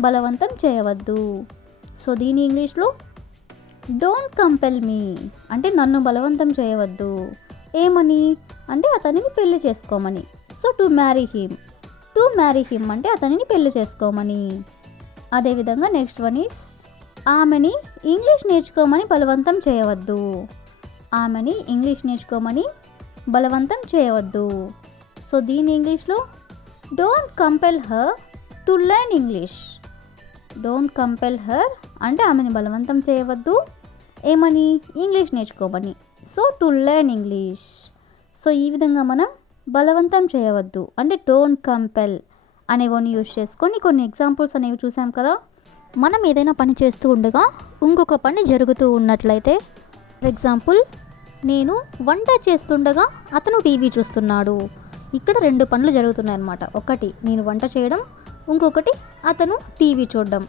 బలవంతం చేయవద్దు. సో దీని ఇంగ్లీష్లో డోంట్ కంపెల్ మీ అంటే నన్ను బలవంతం చేయవద్దు. ఏమని అంటే అతనిని పెళ్లి చేసుకోమని. So to marry him. To marry him అంటే అతనిని పెళ్లి చేసుకోమని. అదేవిధంగా నెక్స్ట్ వన్ ఈస్ ఆమెని ఇంగ్లీష్ నేర్చుకోమని బలవంతం చేయవద్దు. ఆమెని ఇంగ్లీష్ నేర్చుకోమని బలవంతం చేయవద్దు. సో దీని ఇంగ్లీష్లో don't compel her to learn English. Don't compel her అంటే ఆమెని బలవంతం చేయవద్దు. ఏమని ఇంగ్లీష్ నేర్చుకోమని. So to learn English. So ఈ విధంగా మనం బలవంతం చేయవద్దు అంటే డోంట్ కంపెల్ అనేవన్నీ యూజ్ చేసుకొని కొన్ని ఎగ్జాంపుల్స్ అనేవి చూసాం కదా. మనం ఏదైనా పని చేస్తూ ఉండగా ఇంకొక పని జరుగుతూ ఉన్నట్లయితే, ఫర్ ఎగ్జాంపుల్ నేను వంట చేస్తుండగా అతను టీవీ చూస్తున్నాడు. ఇక్కడ రెండు పనులు జరుగుతున్నాయి అన్నమాట. ఒకటి నేను వంట చేయడం, ఇంకొకటి అతను టీవీ చూడడం.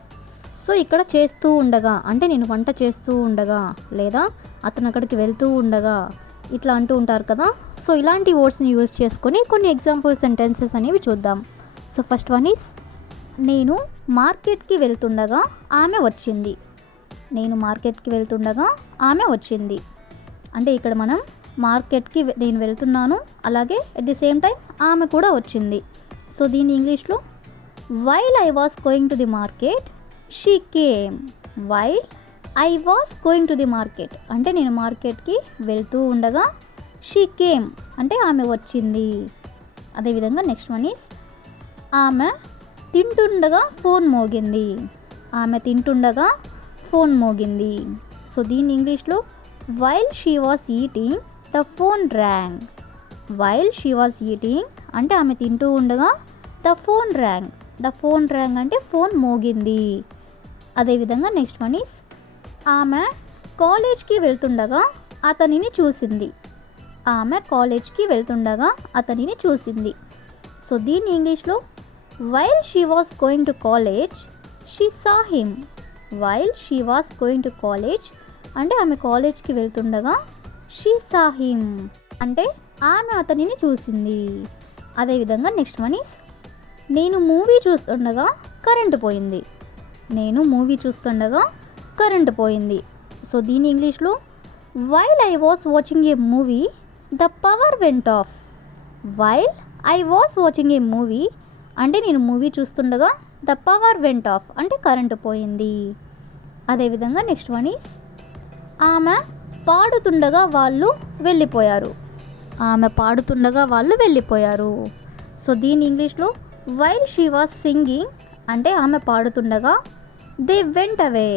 సో ఇక్కడ చేస్తూ ఉండగా అంటే నేను వంట చేస్తూ ఉండగా లేదా అతను అక్కడికి వెళ్తూ ఉండగా ఇట్లా అంటూ ఉంటారు కదా. సో ఇలాంటి వర్డ్స్ని యూజ్ చేసుకొని కొన్ని ఎగ్జాంపుల్ సెంటెన్సెస్ అనేవి చూద్దాం. సో ఫస్ట్ వన్ ఈస్, నేను మార్కెట్కి వెళ్తుండగా ఆమె వచ్చింది. నేను మార్కెట్కి వెళ్తుండగా ఆమె వచ్చింది అంటే ఇక్కడ మనం మార్కెట్కి నేను వెళ్తున్నాను, అలాగే అట్ ది సేమ్ టైం ఆమె కూడా వచ్చింది. సో దీన్ని ఇంగ్లీష్లో while I was going to the market she came. While I was going to the market అంటే నేను మార్కెట్కి వెళ్తూ ఉండగా షీ కేమ్ అంటే ఆమె వచ్చింది. అదేవిధంగా నెక్స్ట్ వన్ ఈస్, ఆమె తింటుండగా ఫోన్ మోగింది. ఆమె తింటుండగా ఫోన్ మోగింది. సో దీన్ని ఇంగ్లీష్లో while she was eating the phone rang. While she was eating అంటే ఆమె తింటూ ఉండగా the phone rang. The phone rang అంటే ఫోన్ మోగింది. అదేవిధంగా నెక్స్ట్ వన్ ఈస్, ఆమె కాలేజ్కి వెళ్తుండగా అతనిని చూసింది. ఆమె కాలేజ్కి వెళ్తుండగా అతనిని చూసింది. సో దీన్ని ఇంగ్లీష్లో while she was going to college she saw him. While she was going to college అంటే ఆమె కాలేజ్కి వెళ్తుండగా షీ సా హిమ్ అంటే ఆమె అతనిని చూసింది. అదేవిధంగా నెక్స్ట్ వన్ ఈస్, నేను మూవీ చూస్తుండగా కరెంటు పోయింది. నేను మూవీ చూస్తుండగా కరెంటు పోయింది. సో దీని ఇంగ్లీష్లో while I was watching a movie the power went off. While I was watching a movie అంటే నేను మూవీ చూస్తుండగా ద పవర్ వెంట్ ఆఫ్ అంటే కరెంటు పోయింది. అదేవిధంగా నెక్స్ట్ వన్ ఈస్, ఆమె పాడుతుండగా వాళ్ళు వెళ్ళిపోయారు. ఆమె పాడుతుండగా వాళ్ళు వెళ్ళిపోయారు. సో దీని ఇంగ్లీష్లో వైల్ షీ వాస్ సింగింగ్ అంటే ఆమె పాడుతుండగా they went away.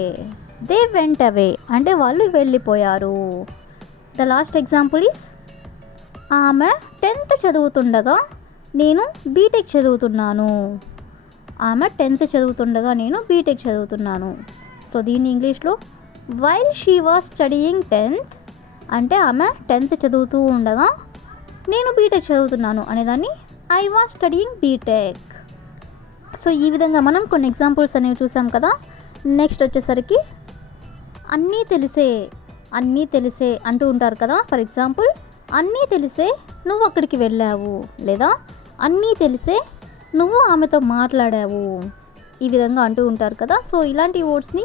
They went away అంటే వాళ్ళు వెళ్ళిపోయారు. ద లాస్ట్ ఎగ్జాంపుల్ ఈస్, ఆమె 10th చదువుతుండగా నేను బీటెక్ చదువుతున్నాను. ఆమె 10th చదువుతుండగా నేను బీటెక్ చదువుతున్నాను. సో దీన్ని ఇంగ్లీష్లో while she was studying 10th అంటే ఆమె 10th చదువుతూ ఉండగా నేను బీటెక్ చదువుతున్నాను అనేదాన్ని I was studying B Tech. So ఈ విధంగా మనం కొన్ని ఎగ్జాంపుల్స్ అనేవి చూసాం కదా. నెక్స్ట్ వచ్చేసరికి అన్నీ తెలిసే అంటూ ఉంటారు కదా. ఫర్ ఎగ్జాంపుల్, అన్నీ తెలిసే నువ్వు అక్కడికి వెళ్ళావు లేదా అన్నీ తెలిసే నువ్వు ఆమెతో మాట్లాడావు, ఈ విధంగా అంటూ ఉంటారు కదా. సో ఇలాంటి వర్డ్స్ని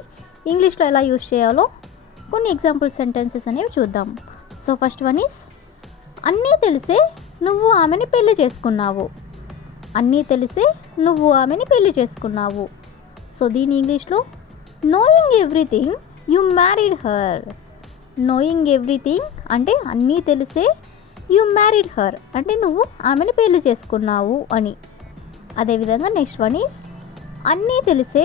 ఇంగ్లీష్లో ఎలా యూజ్ చేయాలో కొన్ని ఎగ్జాంపుల్ సెంటెన్సెస్ అనేవి చూద్దాం. సో ఫస్ట్ వన్ ఈస్, అన్నీ తెలిసే నువ్వు ఆమెని పెళ్లి చేసుకున్నావు. అన్నీ తెలిసే నువ్వు ఆమెని పెళ్లి చేసుకున్నావు. సో దీని ఇంగ్లీష్లో knowing everything you married her. Knowing everything అంటే అన్నీ తెలిసే యు మ్యారీడ్ హర్ అంటే నువ్వు ఆమెని పెళ్లి చేసుకున్నావు అని. అదేవిధంగా నెక్స్ట్ వన్ ఈస్, అన్నీ తెలిసే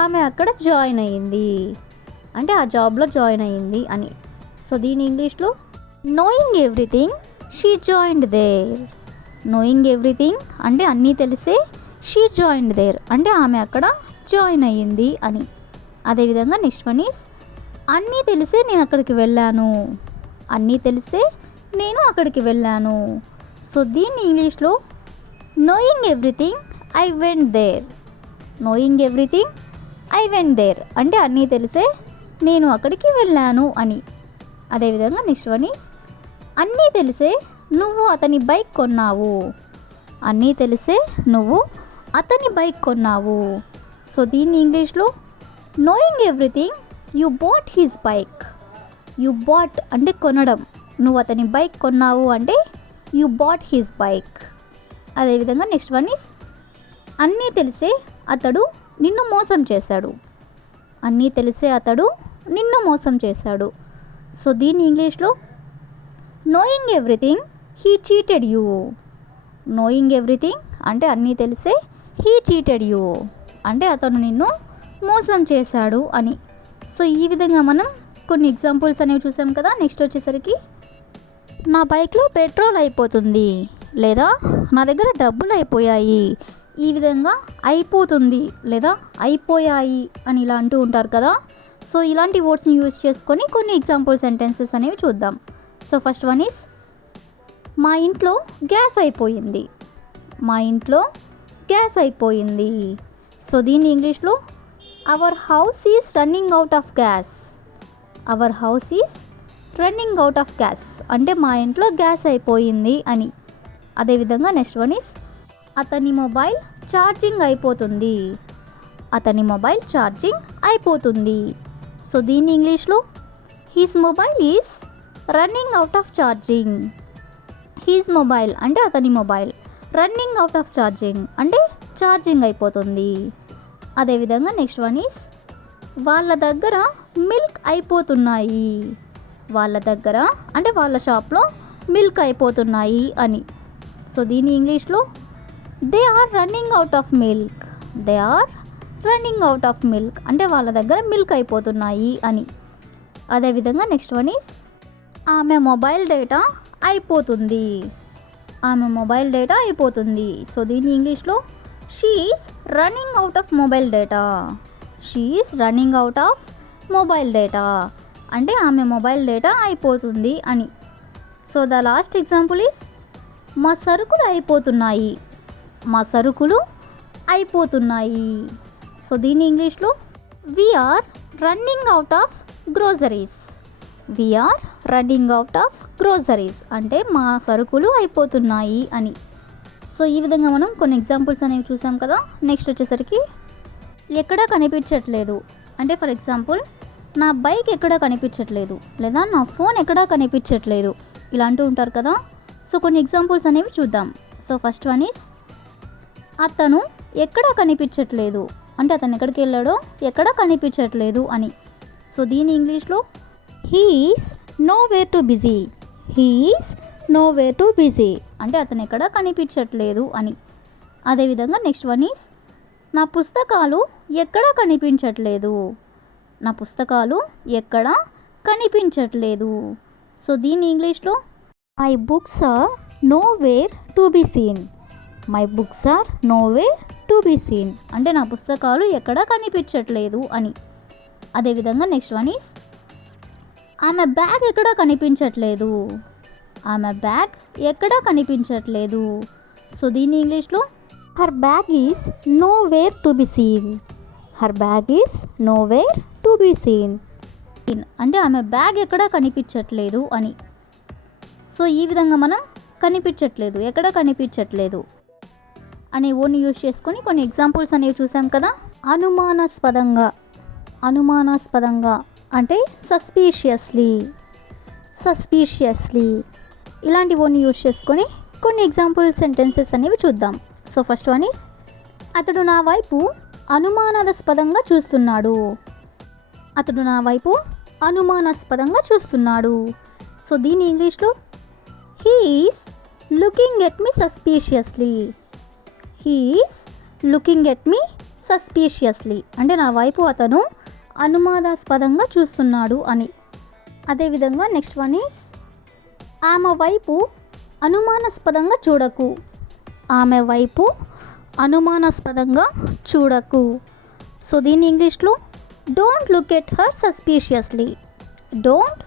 ఆమె అక్కడ జాయిన్ అయ్యింది అంటే ఆ జాబ్లో జాయిన్ అయ్యింది అని. సో దీని ఇంగ్లీష్లో knowing everything she joined there. Knowing everything అంటే అన్నీ తెలిసే షీ జాయిన్డ్ దేర్ అంటే ఆమె అక్కడ జాయిన్ అయ్యింది అని. అదేవిధంగా నెక్స్ట్ వన్ ఈస్, అన్నీ తెలిసే నేను అక్కడికి వెళ్ళాను. అన్నీ తెలిసే నేను అక్కడికి వెళ్ళాను. సో దీన్ని ఇంగ్లీష్లో knowing everything I went there. Knowing everything I went there అంటే అన్నీ తెలిసే నేను అక్కడికి వెళ్ళాను అని. అదేవిధంగా నెక్స్ట్ వన్ ఈస్, అన్నీ తెలిసే నువ్వు అతని బైక్ కొన్నావు. అన్నీ తెలిసే నువ్వు అతని బైక్ కొన్నావు. సో దీన్ని ఇంగ్లీష్లో knowing everything you bought his bike. You bought అంటే కొనడం, నువ్వు అతని బైక్ కొన్నావు అంటే యు బాట్ హిస్ బైక్. అదేవిధంగా నెక్స్ట్ వన్ ఈస్, అన్నీ తెలిసే అతడు నిన్ను మోసం చేశాడు. అన్నీ తెలిసే అతడు నిన్ను మోసం చేశాడు. సో దీని ఇంగ్లీష్లో knowing everything he cheated you. Knowing everything అంటే అన్నీ తెలిసే హీ చీటెడ్ యూ అంటే అతను నిన్ను మోసం చేశాడు అని. సో ఈ విధంగా మనం కొన్ని ఎగ్జాంపుల్స్ అనేవి చూసాం కదా. నెక్స్ట్ వచ్చేసరికి, నా బైక్లో పెట్రోల్ అయిపోతుంది లేదా నా దగ్గర డబ్బులు అయిపోయాయి, ఈ విధంగా అయిపోతుంది లేదా అయిపోయాయి అని ఇలా అంటూ ఉంటారు కదా. సో ఇలాంటి వర్డ్స్ని యూజ్ చేసుకొని కొన్ని ఎగ్జాంపుల్ సెంటెన్సెస్ అనేవి చూద్దాం. సో ఫస్ట్ వన్ ఈస్, మా ఇంట్లో గ్యాస్ అయిపోయింది. మా ఇంట్లో గ్యాస్ అయిపోయింది. సో దీన్ని ఇంగ్లీష్లో our house is running out of gas. Our house is running out of gas అంటే మా ఇంట్లో గ్యాస్ అయిపోయింది అని. అదేవిధంగా నెక్స్ట్ వన్ ఈజ్ అతని మొబైల్ ఛార్జింగ్ అయిపోతుంది. అతని మొబైల్ ఛార్జింగ్ అయిపోతుంది. సో దీన్ని ఇంగ్లీష్లో his mobile is running out of charging. His mobile అంటే అతని mobile, running out of charging అంటే ఛార్జింగ్ అయిపోతుంది. అదేవిధంగా నెక్స్ట్ వన్ ఈజ్ వాళ్ళ దగ్గర మిల్క్ అయిపోతున్నాయి. వాళ్ళ దగ్గర అంటే వాళ్ళ షాప్లో మిల్క్ అయిపోతున్నాయి అని. సో దీని ఇంగ్లీష్లో they are running out of milk. They are running out of milk అంటే వాళ్ళ దగ్గర మిల్క్ అయిపోతున్నాయి అని. అదేవిధంగా నెక్స్ట్ వన్ ఈజ్ ఆమె మొబైల్ డేటా అయిపోతుంది. ఆమె మొబైల్ డేటా అయిపోతుంది. సో దీని ఇంగ్లీష్లో she is running out of mobile data. She is running out of mobile data అంటే ఆమె మొబైల్ డేటా అయిపోతుంది అని. So the last example is మా సరుకులు అయిపోతున్నాయి. మా సరుకులు అయిపోతున్నాయి. సో దీని ఇంగ్లీష్లో we are running out of groceries. We are running out of groceries అంటే మా సరుకులు అయిపోతున్నాయి అని. సో ఈ విధంగా మనం కొన్ని ఎగ్జాంపుల్స్ అనేవి చూసాం కదా. నెక్స్ట్ వచ్చేసరికి ఎక్కడా కనిపించట్లేదు అంటే ఫర్ ఎగ్జాంపుల్ నా బైక్ ఎక్కడా కనిపించట్లేదు లేదా నా ఫోన్ ఎక్కడా కనిపించట్లేదు ఇలా అంటూ ఉంటారు కదా. సో కొన్ని ఎగ్జాంపుల్స్ అనేవి చూద్దాం. సో ఫస్ట్ వన్ ఈస్ అతను ఎక్కడా కనిపించట్లేదు అంటే అతను ఎక్కడికి వెళ్ళాడో ఎక్కడా కనిపించట్లేదు అని. సో దీని ఇంగ్లీష్లో he is nowhere to busy. He is nowhere to busy అంటే అతను ఎక్కడా కనిపించట్లేదు అని. అదేవిధంగా నెక్స్ట్ వన్ ఈజ్ నా పుస్తకాలు ఎక్కడా కనిపించట్లేదు. నా పుస్తకాలు ఎక్కడా కనిపించట్లేదు. సో దీని ఇంగ్లీష్లో my books are nowhere to be seen. My books are nowhere to be seen అంటే నా పుస్తకాలు ఎక్కడా కనిపించట్లేదు అని. అదేవిధంగా నెక్స్ట్ వన్ ఈస్ ఆమె బ్యాగ్ ఎక్కడా కనిపించట్లేదు. ఆమె బ్యాగ్ ఎక్కడా కనిపించట్లేదు. సో దీని ఇంగ్లీష్లో her bag is nowhere to be seen. Her bag is nowhere to be seen అంటే ఆమె బ్యాగ్ ఎక్కడా కనిపించట్లేదు అని. సో ఈ విధంగా మనం కనిపించట్లేదు ఎక్కడ కనిపించట్లేదు అనే ఓన్ని యూజ్ చేసుకొని కొన్ని ఎగ్జాంపుల్స్ అనేవి చూసాం కదా. అనుమానాస్పదంగా. అనుమానాస్పదంగా అంటే సస్పీషియస్లీ. సస్పీషియస్లీ ఇలాంటి ఓన్ని యూజ్ చేసుకొని కొన్ని ఎగ్జాంపుల్ సెంటెన్సెస్ అనేవి చూద్దాం. సో ఫస్ట్ వన్ ఈస్ అతడు నా వైపు అనుమానాస్పదంగా చూస్తున్నాడు. అతడు నా వైపు అనుమానాస్పదంగా చూస్తున్నాడు. సో దీని ఇంగ్లీష్లో he is looking at me suspiciously. He is looking at me suspiciously అంటే నా వైపు అతను అనుమానాస్పదంగా చూస్తున్నాడు అని. అదేవిధంగా నెక్స్ట్ వన్ ఈస్ ఆమె వైపు అనుమానాస్పదంగా చూడకు. ఆమె వైపు అనుమానాస్పదంగా చూడకు. సో దీని ఇంగ్లీష్లో don't look at her suspiciously. Don't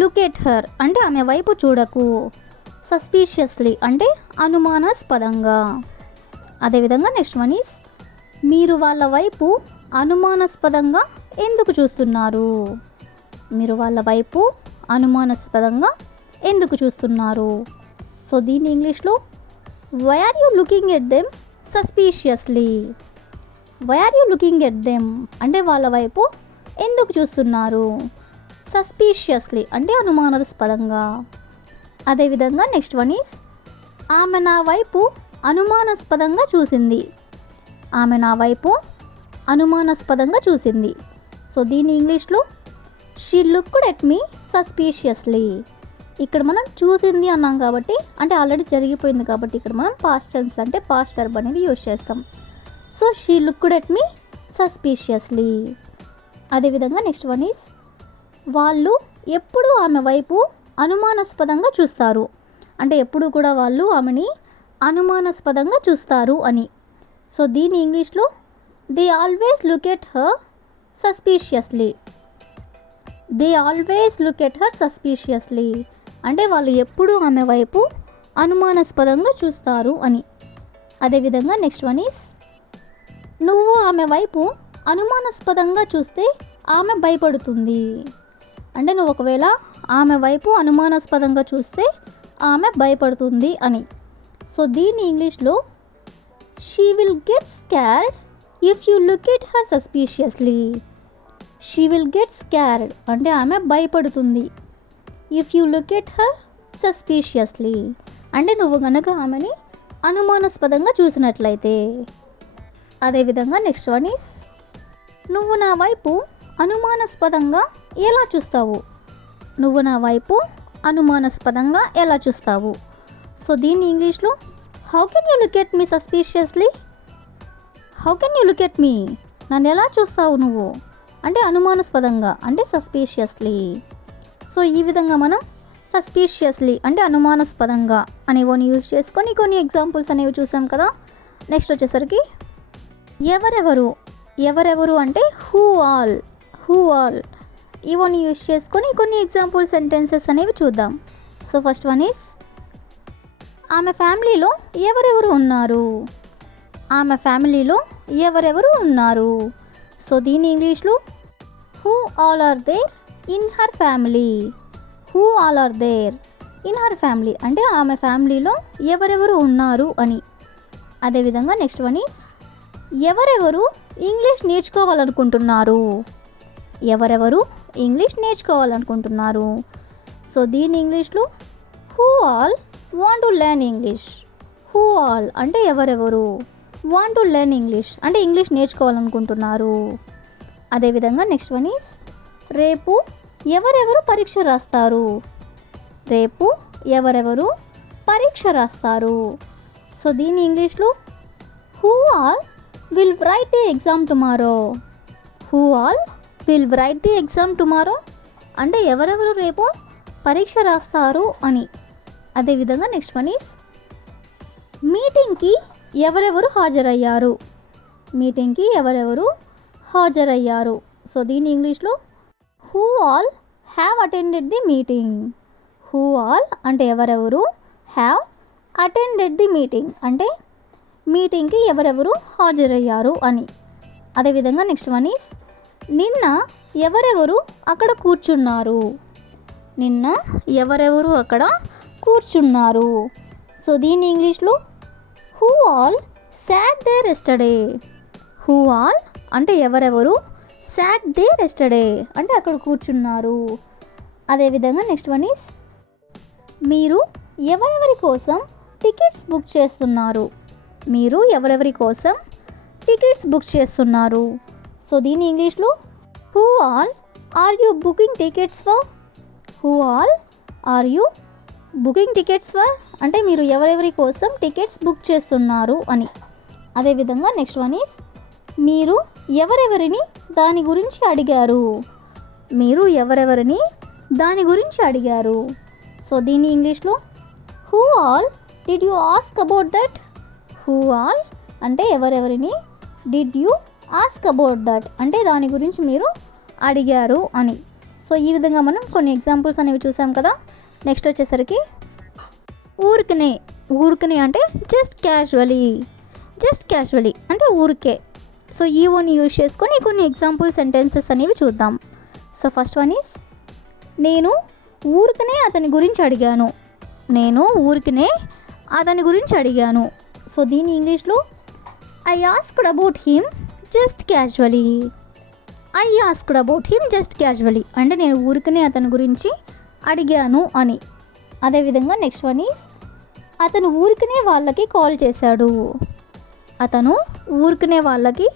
look at her అంటే ఆమె వైపు చూడకు. సస్పీషియస్లీ అంటే అనుమానాస్పదంగా. అదేవిధంగా నెక్స్ట్ వన్ ఈస్ మీరు వాళ్ళ వైపు అనుమానాస్పదంగా ఎందుకు చూస్తున్నారు. మీరు వాళ్ళ వైపు అనుమానాస్పదంగా ఎందుకు చూస్తున్నారు. సో దీని ఇంగ్లీష్లో why are you looking at them suspiciously. Why are you looking at them అంటే వాళ్ళ వైపు ఎందుకు చూస్తున్నారు. సస్పీషియస్లీ అంటే అనుమానాస్పదంగా. అదేవిధంగా నెక్స్ట్ వన్ ఈస్ ఆమె నా వైపు అనుమానాస్పదంగా చూసింది. ఆమె నా వైపు అనుమానాస్పదంగా చూసింది. సో దీని ఇంగ్లీష్లో షీ లుక్డ్ ఎట్ మీ సస్పీషియస్లీ. ఇక్కడ మనం చూసింది అన్నాం కాబట్టి అంటే ఆల్రెడీ జరిగిపోయింది కాబట్టి ఇక్కడ మనం పాస్ట్ టెన్స్ అంటే పాస్ట్ వెర్బ్ అనేది యూజ్ చేస్తాం. So she looked at me suspiciously. అదేవిధంగా నెక్స్ట్ వన్ ఈస్ వాళ్ళు ఎప్పుడూ ఆమె వైపు అనుమానాస్పదంగా చూస్తారు అంటే ఎప్పుడు కూడా వాళ్ళు ఆమెని అనుమానాస్పదంగా చూస్తారు అని. సో దీని ఇంగ్లీష్లో they always look at her suspiciously. They always look at her suspiciously అంటే వాళ్ళు ఎప్పుడూ ఆమె వైపు అనుమానాస్పదంగా చూస్తారు అని. అదేవిధంగా నెక్స్ట్ వన్ ఈస్ నువ్వు ఆమె వైపు అనుమానాస్పదంగా చూస్తే ఆమె భయపడుతుంది. అంటే నువ్వు ఒకవేళ ఆమె వైపు అనుమానాస్పదంగా చూస్తే ఆమె భయపడుతుంది అని. సో దీన్ని ఇంగ్లీష్లో she will get scared if you look at her suspiciously. She will get scared అంటే ఆమె భయపడుతుంది. If you look at her suspiciously అంటే నువ్వు గనక ఆమెని అనుమానాస్పదంగా చూసినట్లయితే. అదేవిధంగా నెక్స్ట్ వన్ ఈస్ నువ్వు నా వైపు అనుమానాస్పదంగా ఎలా చూస్తావు. నువ్వు నా వైపు అనుమానాస్పదంగా ఎలా చూస్తావు. సో దీన్ని ఇంగ్లీష్లో how can you look at me suspiciously. How can you look at me నన్ను ఎలా చూస్తావు నువ్వు అంటే అనుమానాస్పదంగా అంటే సస్పీషియస్లీ. సో ఈ విధంగా మనం సస్పీషియస్లీ అంటే అనుమానాస్పదంగా అనేవని యూజ్ చేసుకొని కొన్ని ఎగ్జాంపుల్స్ అనేవి చూసాం కదా. నెక్స్ట్ వచ్చేసరికి ఎవరెవరు అంటే హూ ఆల్ ఇవన్నీ యూజ్ చేసుకొని కొన్ని ఎగ్జాంపుల్ సెంటెన్సెస్ అనేవి చూద్దాం. సో ఫస్ట్ వన్ ఈస్ ఆమె ఫ్యామిలీలో ఎవరెవరు ఉన్నారు. ఆమె ఫ్యామిలీలో ఎవరెవరు ఉన్నారు. సో దీని ఇంగ్లీష్లో who all are there in her family. Who all are there in her family అంటే ఆమె ఫ్యామిలీలో ఎవరెవరు ఉన్నారు అని. అదేవిధంగా నెక్స్ట్ వన్ ఈస్ ఎవరెవరు ఇంగ్లీష్ నేర్చుకోవాలనుకుంటున్నారు. ఎవరెవరు ఇంగ్లీష్ నేర్చుకోవాలనుకుంటున్నారు. సో దీని ఇంగ్లీష్లో who all want to learn English. Who all అంటే ఎవరెవరు, వాంట్ టు లెర్న్ ఇంగ్లీష్ అంటే ఇంగ్లీష్ నేర్చుకోవాలనుకుంటున్నారు. అదేవిధంగా నెక్స్ట్ వన్ ఈస్ రేపు ఎవరెవరు పరీక్ష రాస్తారు. రేపు ఎవరెవరు పరీక్ష రాస్తారు. సో దీని ఇంగ్లీష్లో who all will write the exam tomorrow. Who all will write the exam tomorrow అంటే ఎవరెవరు రేపు పరీక్ష రాస్తారు అని. అదేవిధంగా నెక్స్ట్ వన్ ఈస్ మీటింగ్కి ఎవరెవరు హాజరయ్యారు. మీటింగ్కి ఎవరెవరు హాజరయ్యారు. సో దీని ఇంగ్లీష్లో who all have attended the meeting. Who all అంటే ఎవరెవరు, హ్యావ్ అటెండెడ్ ది మీటింగ్ అంటే మీటింగ్కి ఎవరెవరు హాజరయ్యారు అని. అదేవిధంగా నెక్స్ట్ వన్ ఈస్ నిన్న ఎవరెవరు అక్కడ కూర్చున్నారు. నిన్న ఎవరెవరు అక్కడ కూర్చున్నారు. సో దీని ఇంగ్లీష్లో who all sat there yesterday. Who all అంటే ఎవరెవరు, సాట్ దేర్ ఎస్టర్డే అంటే అక్కడ కూర్చున్నారు. అదేవిధంగా నెక్స్ట్ వన్ ఈస్ మీరు ఎవరెవరి కోసం టికెట్స్ బుక్ చేస్తున్నారు. మీరు ఎవరెవరి కోసం టికెట్స్ బుక్ చేస్తున్నారు. సో దీని ఇంగ్లీష్లో who all are you booking tickets for. Who all are you booking tickets for అంటే మీరు ఎవరెవరి కోసం టికెట్స్ బుక్ చేస్తున్నారు అని. అదేవిధంగా నెక్స్ట్ వన్ ఈస్ మీరు ఎవరెవరిని దాని గురించి అడిగారు. మీరు ఎవరెవరిని దాని గురించి అడిగారు. సో దీని ఇంగ్లీష్లో who all did you ask about that. Who all అంటే ఎవరెవరిని, did you ask about that అంటే దాని గురించి మీరు అడిగారు అని. సో ఈ విధంగా మనం కొన్ని ఎగ్జాంపుల్స్ అనేవి చూసాం కదా. నెక్స్ట్ వచ్చేసరికి ఊరికనే అంటే జస్ట్ క్యాజువలీ అంటే ఊరికే. సో ఈ ఓని యూజ్ చేసుకొని కొన్ని ఎగ్జాంపుల్ సెంటెన్సెస్ అనేవి చూద్దాం. సో ఫస్ట్ వన్ ఈస్ నేను ఊరికనే అతని గురించి అడిగాను. నేను ఊరికనే అతని గురించి అడిగాను. సో దీని ఇంగ్లీష్లో I asked about him just casually. I asked about him just casually అంటే నేను ఊరికనే అతని గురించి అడిగాను అని. అదేవిధంగా నెక్స్ట్ వన్ ఈస్ అతను ఊరికనే వాళ్ళకి కాల్ చేశాడు. అతను ఊరికనే వాళ్ళకి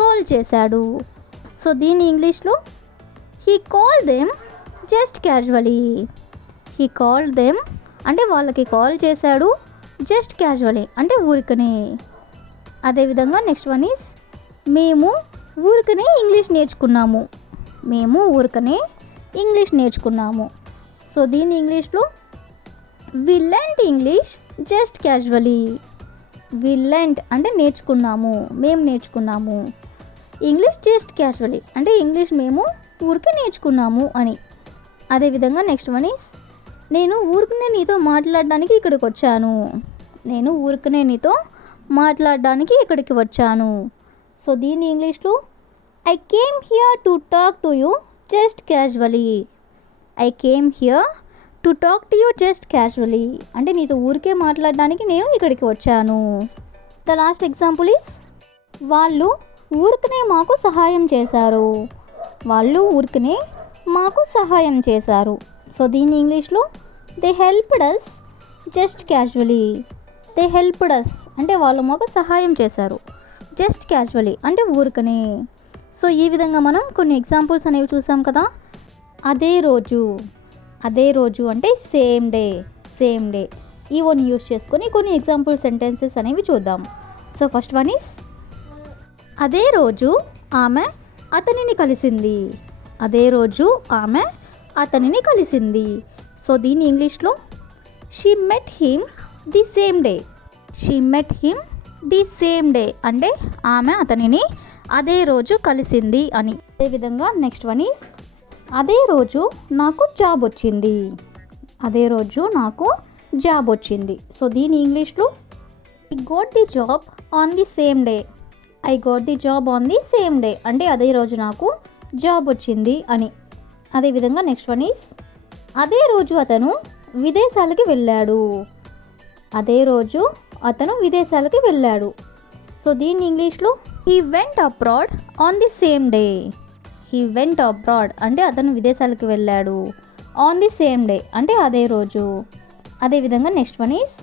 కాల్ చేశాడు. సో దీని ఇంగ్లీష్లో he call them just casually. He call them అంటే వాళ్ళకి కాల్ చేశాడు, జస్ట్ క్యాజువలీ అంటే ఊరికనే. అదేవిధంగా నెక్స్ట్ వన్ ఈస్ మేము ఊరికనే ఇంగ్లీష్ నేర్చుకున్నాము. మేము ఊరికనే ఇంగ్లీష్ నేర్చుకున్నాము. సో దీని ఇంగ్లీష్లో వి లెర్న్డ్ ఇంగ్లీష్ జస్ట్ క్యాజువలీ. వి లెర్న్డ్ అంటే నేర్చుకున్నాము, మేము నేర్చుకున్నాము. ఇంగ్లీష్ జస్ట్ క్యాజువలీ అంటే ఇంగ్లీష్ మేము ఊరికే నేర్చుకున్నాము అని. అదేవిధంగా నెక్స్ట్ వన్ ఈస్ నేను ఊరికనే నీతో మాట్లాడడానికి ఇక్కడికి వచ్చాను. నేను ఊరికనే నీతో మాట్లాడడానికి ఇక్కడికి వచ్చాను. సో దీని ఇంగ్లీష్లో I came here to talk to you just casually. I came here to talk to you just casually అంటే నీతో ఊరికే మాట్లాడడానికి నేను ఇక్కడికి వచ్చాను. ద లాస్ట్ ఎగ్జాంపుల్ ఈస్ వాళ్ళు ఊరికనే మాకు సహాయం చేశారు. వాళ్ళు ఊరికనే మాకు సహాయం చేశారు. సో దీన్ని ఇంగ్లీష్లో they helped us just casually. They helped us అంటే వాళ్ళు మాకు సహాయం చేశారు. జస్ట్ క్యాజువలీ అంటే ఊరికనే. సో ఈ విధంగా మనం కొన్ని ఎగ్జాంపుల్స్ అనేవి చూసాం కదా. అదే రోజు, అదే రోజు అంటే సేమ్ డే, సేమ్ డే ఈ వన్ యూస్ చేసుకొని కొన్ని ఎగ్జాంపుల్ సెంటెన్సెస్ అనేవి చూద్దాం. సో ఫస్ట్ వన్ ఈస్ అదే రోజు ఆమె అతనిని కలిసింది. అదే రోజు ఆమె అతనిని కలిసింది. సో దీని ఇంగ్లీష్లో she met him the same day. She met him the same day అంటే ఆమె అతనిని అదే రోజు కలిసింది అని. అదేవిధంగా నెక్స్ట్ వన్ ఈస్ అదే రోజు నాకు జాబ్ వచ్చింది. అదే రోజు నాకు జాబ్ వచ్చింది. సో దీని ఇంగ్లీష్లో I got the job on the same day. I got the job on the same day అంటే అదే రోజు నాకు జాబ్ వచ్చింది అని. అదేవిధంగా నెక్స్ట్ వన్ ఈస్ అదే రోజు అతను విదేశాలకి వెళ్ళాడు. అదే రోజు అతను విదేశాలకి వెళ్ళాడు. సో దీని ఇంగ్లీష్లో he went abroad on the same day. He went abroad అంటే అతను విదేశాలకు వెళ్ళాడు. ఆన్ ది సేమ్ డే అంటే అదే రోజు. అదేవిధంగా నెక్స్ట్ వన్ ఈస్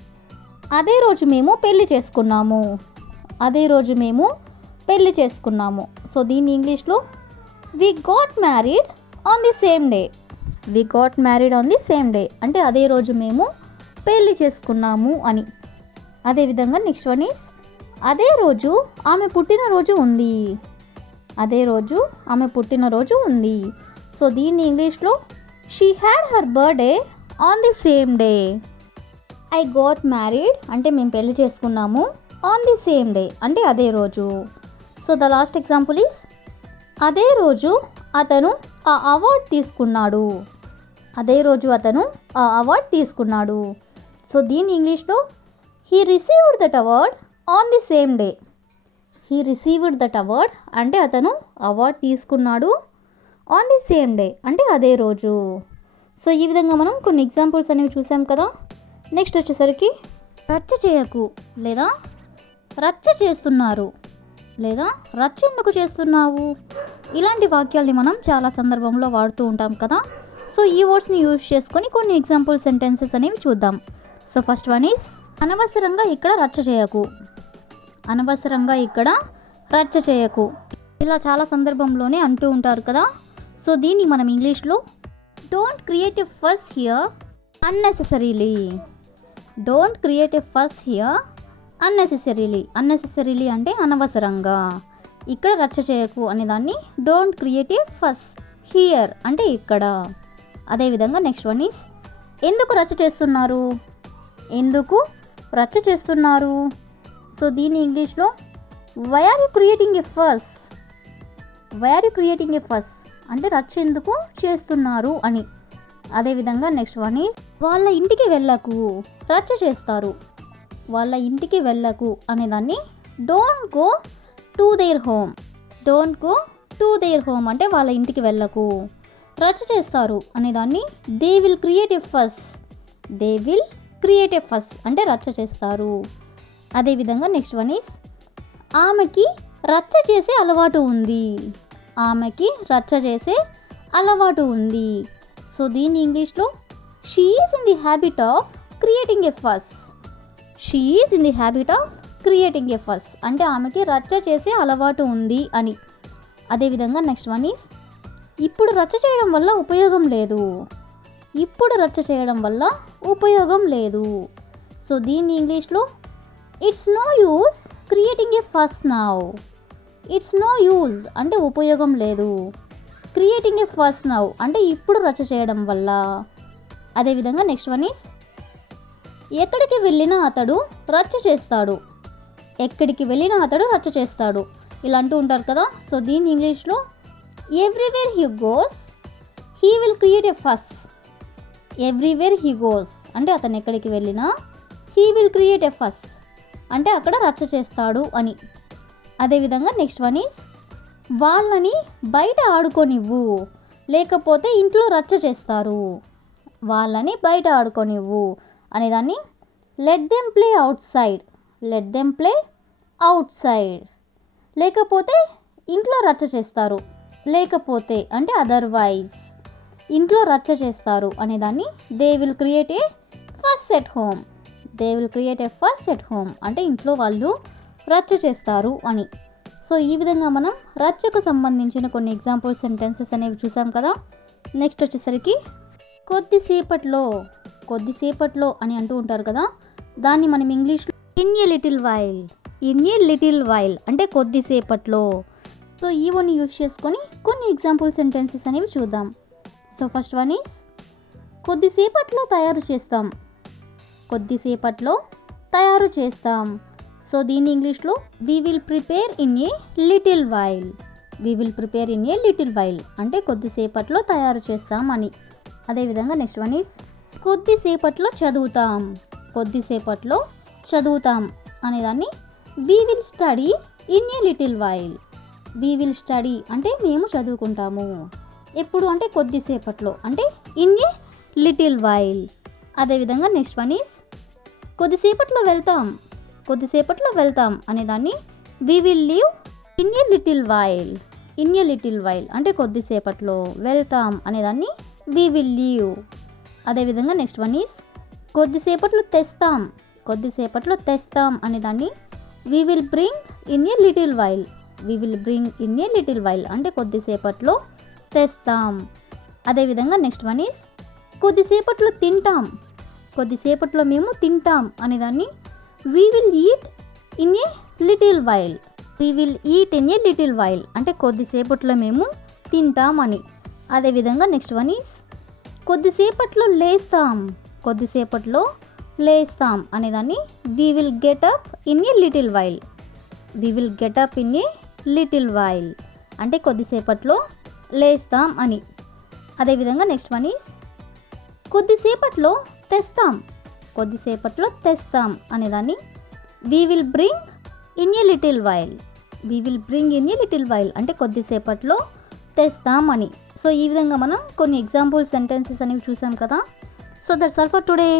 అదే రోజు మేము పెళ్లి చేసుకున్నాము. అదే రోజు మేము పెళ్లి చేసుకున్నాము. సో దీన్ని ఇంగ్లీష్లో we got married on the same day. We got married on the same day అంటే అదే రోజు మేము పెళ్లి చేసుకున్నాము అని. అదేవిధంగా నెక్స్ట్ వన్ ఈస్ అదే రోజు ఆమె పుట్టినరోజు ఉంది. అదే రోజు ఆమె పుట్టినరోజు ఉంది. సో దీన్ని ఇంగ్లీష్లో she had her birthday on the same day. I got married అంటే మేము పెళ్లి చేసుకున్నాము. ఆన్ ది సేమ్ డే అంటే అదే రోజు. So the last example is అదే రోజు అతను ఆ అవార్డ్ తీసుకున్నాడు. అదే రోజు అతను ఆ అవార్డ్ తీసుకున్నాడు. సో దీని ఇంగ్లీష్లో he received that award on the same day. He received that award అంటే అతను అవార్డ్ తీసుకున్నాడు. ఆన్ ది సేమ్ డే అంటే అదే రోజు. సో ఈ విధంగా మనం కొన్ని ఎగ్జాంపుల్స్ అనేవి చూసాం కదా. నెక్స్ట్ వచ్చేసరికి రచ్చ చేయకు లేదా రచ్చ చేస్తున్నారు లేదా రచ్చ ఎందుకు చేస్తున్నావు ఇలాంటి వాక్యాల్ని మనం చాలా సందర్భంలో వాడుతూ ఉంటాం కదా. సో ఈ వర్డ్స్ని యూజ్ చేసుకొని కొన్ని ఎగ్జాంపుల్ సెంటెన్సెస్ అనేవి చూద్దాం. సో ఫస్ట్ వన్ ఈస్ అనవసరంగా ఇక్కడ రచ్చ చేయకు. అనవసరంగా ఇక్కడ రచ్చ చేయకు ఇలా చాలా సందర్భంలోనే అంటూ ఉంటారు కదా. సో దీన్ని మనం ఇంగ్లీష్లో డోంట్ క్రియేట్ ఎ ఫస్ here unnecessarily. Don't create a ఫస్ హియర్ అన్నెసెసరీలీ. అన్నెసెసరీలీ అంటే అనవసరంగా. ఇక్కడ రచ్చ చేయకు అనే దాన్ని డోంట్ క్రియేట్ ఎ ఫస్ హియర్ అంటే ఇక్కడ. అదేవిధంగా నెక్స్ట్ వన్ ఈస్ ఎందుకు రచ్చ చేస్తున్నారు. ఎందుకు రచ్చ చేస్తున్నారు. సో దీని ఇంగ్లీష్లో why are you creating a fuss. Why are you creating a fuss అంటే రచ్చ ఎందుకు చేస్తున్నారు అని. అదేవిధంగా నెక్స్ట్ వన్ ఈస్ వాళ్ళ ఇంటికి వెళ్ళకు రచ్చ చేస్తారు. వాళ్ళ ఇంటికి వెళ్ళకు అనేదాన్ని don't go to their home. Don't go to their home అంటే వాళ్ళ ఇంటికి వెళ్ళకు రచ్చ చేస్తారు అనేదాన్ని దే విల్ క్రియేట్ ఎ ఫస్. They will create a fuss అంటే రచ్చ చేస్తారు. అదేవిధంగా నెక్స్ట్ వన్ ఈస్ ఆమెకి రచ్చ చేసే అలవాటు ఉంది. ఆమెకి రచ్చ చేసే అలవాటు ఉంది. సో దీన్ని ఇంగ్లీష్లో she is in the habit of creating a fuss. She is in the habit of creating a fuss అంటే ఆమెకి రచ్చ చేసే అలవాటు ఉంది అని. అదేవిధంగా నెక్స్ట్ వన్ ఈస్ ఇప్పుడు రచ్చ చేయడం వల్ల ఉపయోగం లేదు. ఇప్పుడు రచ్చ చేయడం వల్ల ఉపయోగం లేదు. సో దీన్ని ఇంగ్లీష్లో it's no use creating a fuss now. It's no use అంటే ఉపయోగం లేదు. క్రియేటింగ్ ఏ ఫస్ నౌ అంటే ఇప్పుడు రచ్చ చేయడం వల్ల. అదేవిధంగా నెక్స్ట్ వన్ ఈస్ ఎక్కడికి వెళ్ళినా అతడు రచ్చ చేస్తాడు. ఎక్కడికి వెళ్ళినా అతడు రచ్చ చేస్తాడు ఇలా అంటూ ఉంటారు కదా. సో దీని ఇంగ్లీష్లో everywhere he goes he will create a fuss. Everywhere he goes అంటే అతను ఎక్కడికి వెళ్ళినా he will create a fuss అంటే అక్కడ రచ్చ చేస్తాడు అని. అదేవిధంగా నెక్స్ట్ వన్ ఈస్ వాళ్ళని బయట ఆడుకోనివ్వు, లేకపోతే ఇంట్లో రచ్చ చేస్తారు. వాళ్ళని బయట ఆడుకోనివ్వు అనేదాన్ని let them play out side, let them play out side. లేకపోతే ఇంట్లో రచ్చ చేస్తారు, లేకపోతే అంటే అదర్వైజ్ ఇంట్లో రచ్చ చేస్తారు అనేదాన్ని they will create A first at home, they will create A first at home అంటే ఇంట్లో వాళ్ళు రచ్చ చేస్తారు అని. సో ఈ విధంగా మనం రచ్చకు సంబంధించిన కొన్ని ఎగ్జాంపుల్ సెంటెన్సెస్ అనేవి చూసాం కదా. నెక్స్ట్ వచ్చేసరికి కొద్దిసేపట్లో, కొద్దిసేపట్లో అని అంటూ ఉంటారు కదా, దాన్ని మనం ఇంగ్లీష్లో in a little while, in a little while అంటే కొద్దిసేపట్లో. సో ఈ వన్ యూజ్ చేసుకొని కొన్ని ఎగ్జాంపుల్ సెంటెన్సెస్ అనేవి చూద్దాం. సో ఫస్ట్ వన్ ఈస్ కొద్దిసేపట్లో తయారు చేస్తాం, కొద్దిసేపట్లో తయారు చేస్తాం. సో దీన్ని ఇంగ్లీష్లో we will prepare in a little while, we will prepare in a little while అంటే కొద్దిసేపట్లో తయారు చేస్తాం అని. అదేవిధంగా నెక్స్ట్ వన్ ఈస్ కొద్దిసేపట్లో చదువుతాం, కొద్దిసేపట్లో చదువుతాం అనేదాన్ని we will study in a little while, we will study అంటే మేము చదువుకుంటాము. ఎప్పుడు అంటే కొద్దిసేపట్లో అంటే ఇన్ ఏ లిటిల్ వైల్. అదేవిధంగా నెక్స్ట్ వన్ ఈస్ కొద్దిసేపట్లో వెళ్తాం, కొద్దిసేపట్లో వెళ్తాం అనేదాన్ని we will leave in a little while, in a little while అంటే కొద్దిసేపట్లో వెళ్తాం అనేదాన్ని వీ విల్ లీవ్. అదేవిధంగా నెక్స్ట్ వన్ ఈస్ కొద్దిసేపట్లో తెస్తాం, కొద్దిసేపట్లో తెస్తాం అనేదాన్ని we will bring in a little while, we will bring in a little while అంటే కొద్దిసేపట్లో తెస్తాం. అదేవిధంగా నెక్స్ట్ వన్ ఈస్ కొద్దిసేపట్లో తింటాం, కొద్దిసేపట్లో మేము తింటాం అనేదాన్ని we will eat in a little while, we will eat in a little while అంటే కొద్దిసేపట్లో మేము తింటాం అని. అదేవిధంగా నెక్స్ట్ వన్ ఈస్ కొద్దిసేపట్లో లేస్తాం, కొద్దిసేపట్లో లేస్తాం అనేదాన్ని we will get up in a little while, we will get up in a little while అంటే కొద్దిసేపట్లో లేస్తాం అని. అదేవిధంగా నెక్స్ట్ వన్ ఈస్ కొద్దిసేపట్లో తెస్తాం, కొద్దిసేపట్లో తెస్తాం అనేదాన్ని we will bring in a little while, we will bring in a little while అంటే కొద్దిసేపట్లో తెస్తాం అని. సో ఈ విధంగా మనం కొన్ని ఎగ్జాంపుల్ సెంటెన్సెస్ అనేవి చూసాం కదా. So that's all for today.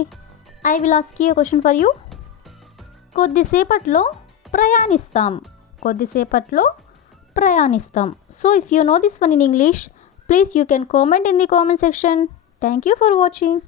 I will ask you a question for you. కొద్దిసేపట్లో ప్రయాణిస్తాం, కొద్దిసేపట్లో ప్రయాణిస్తాం. So if you know this one in English, please you can comment in the comment section. Thank you for watching.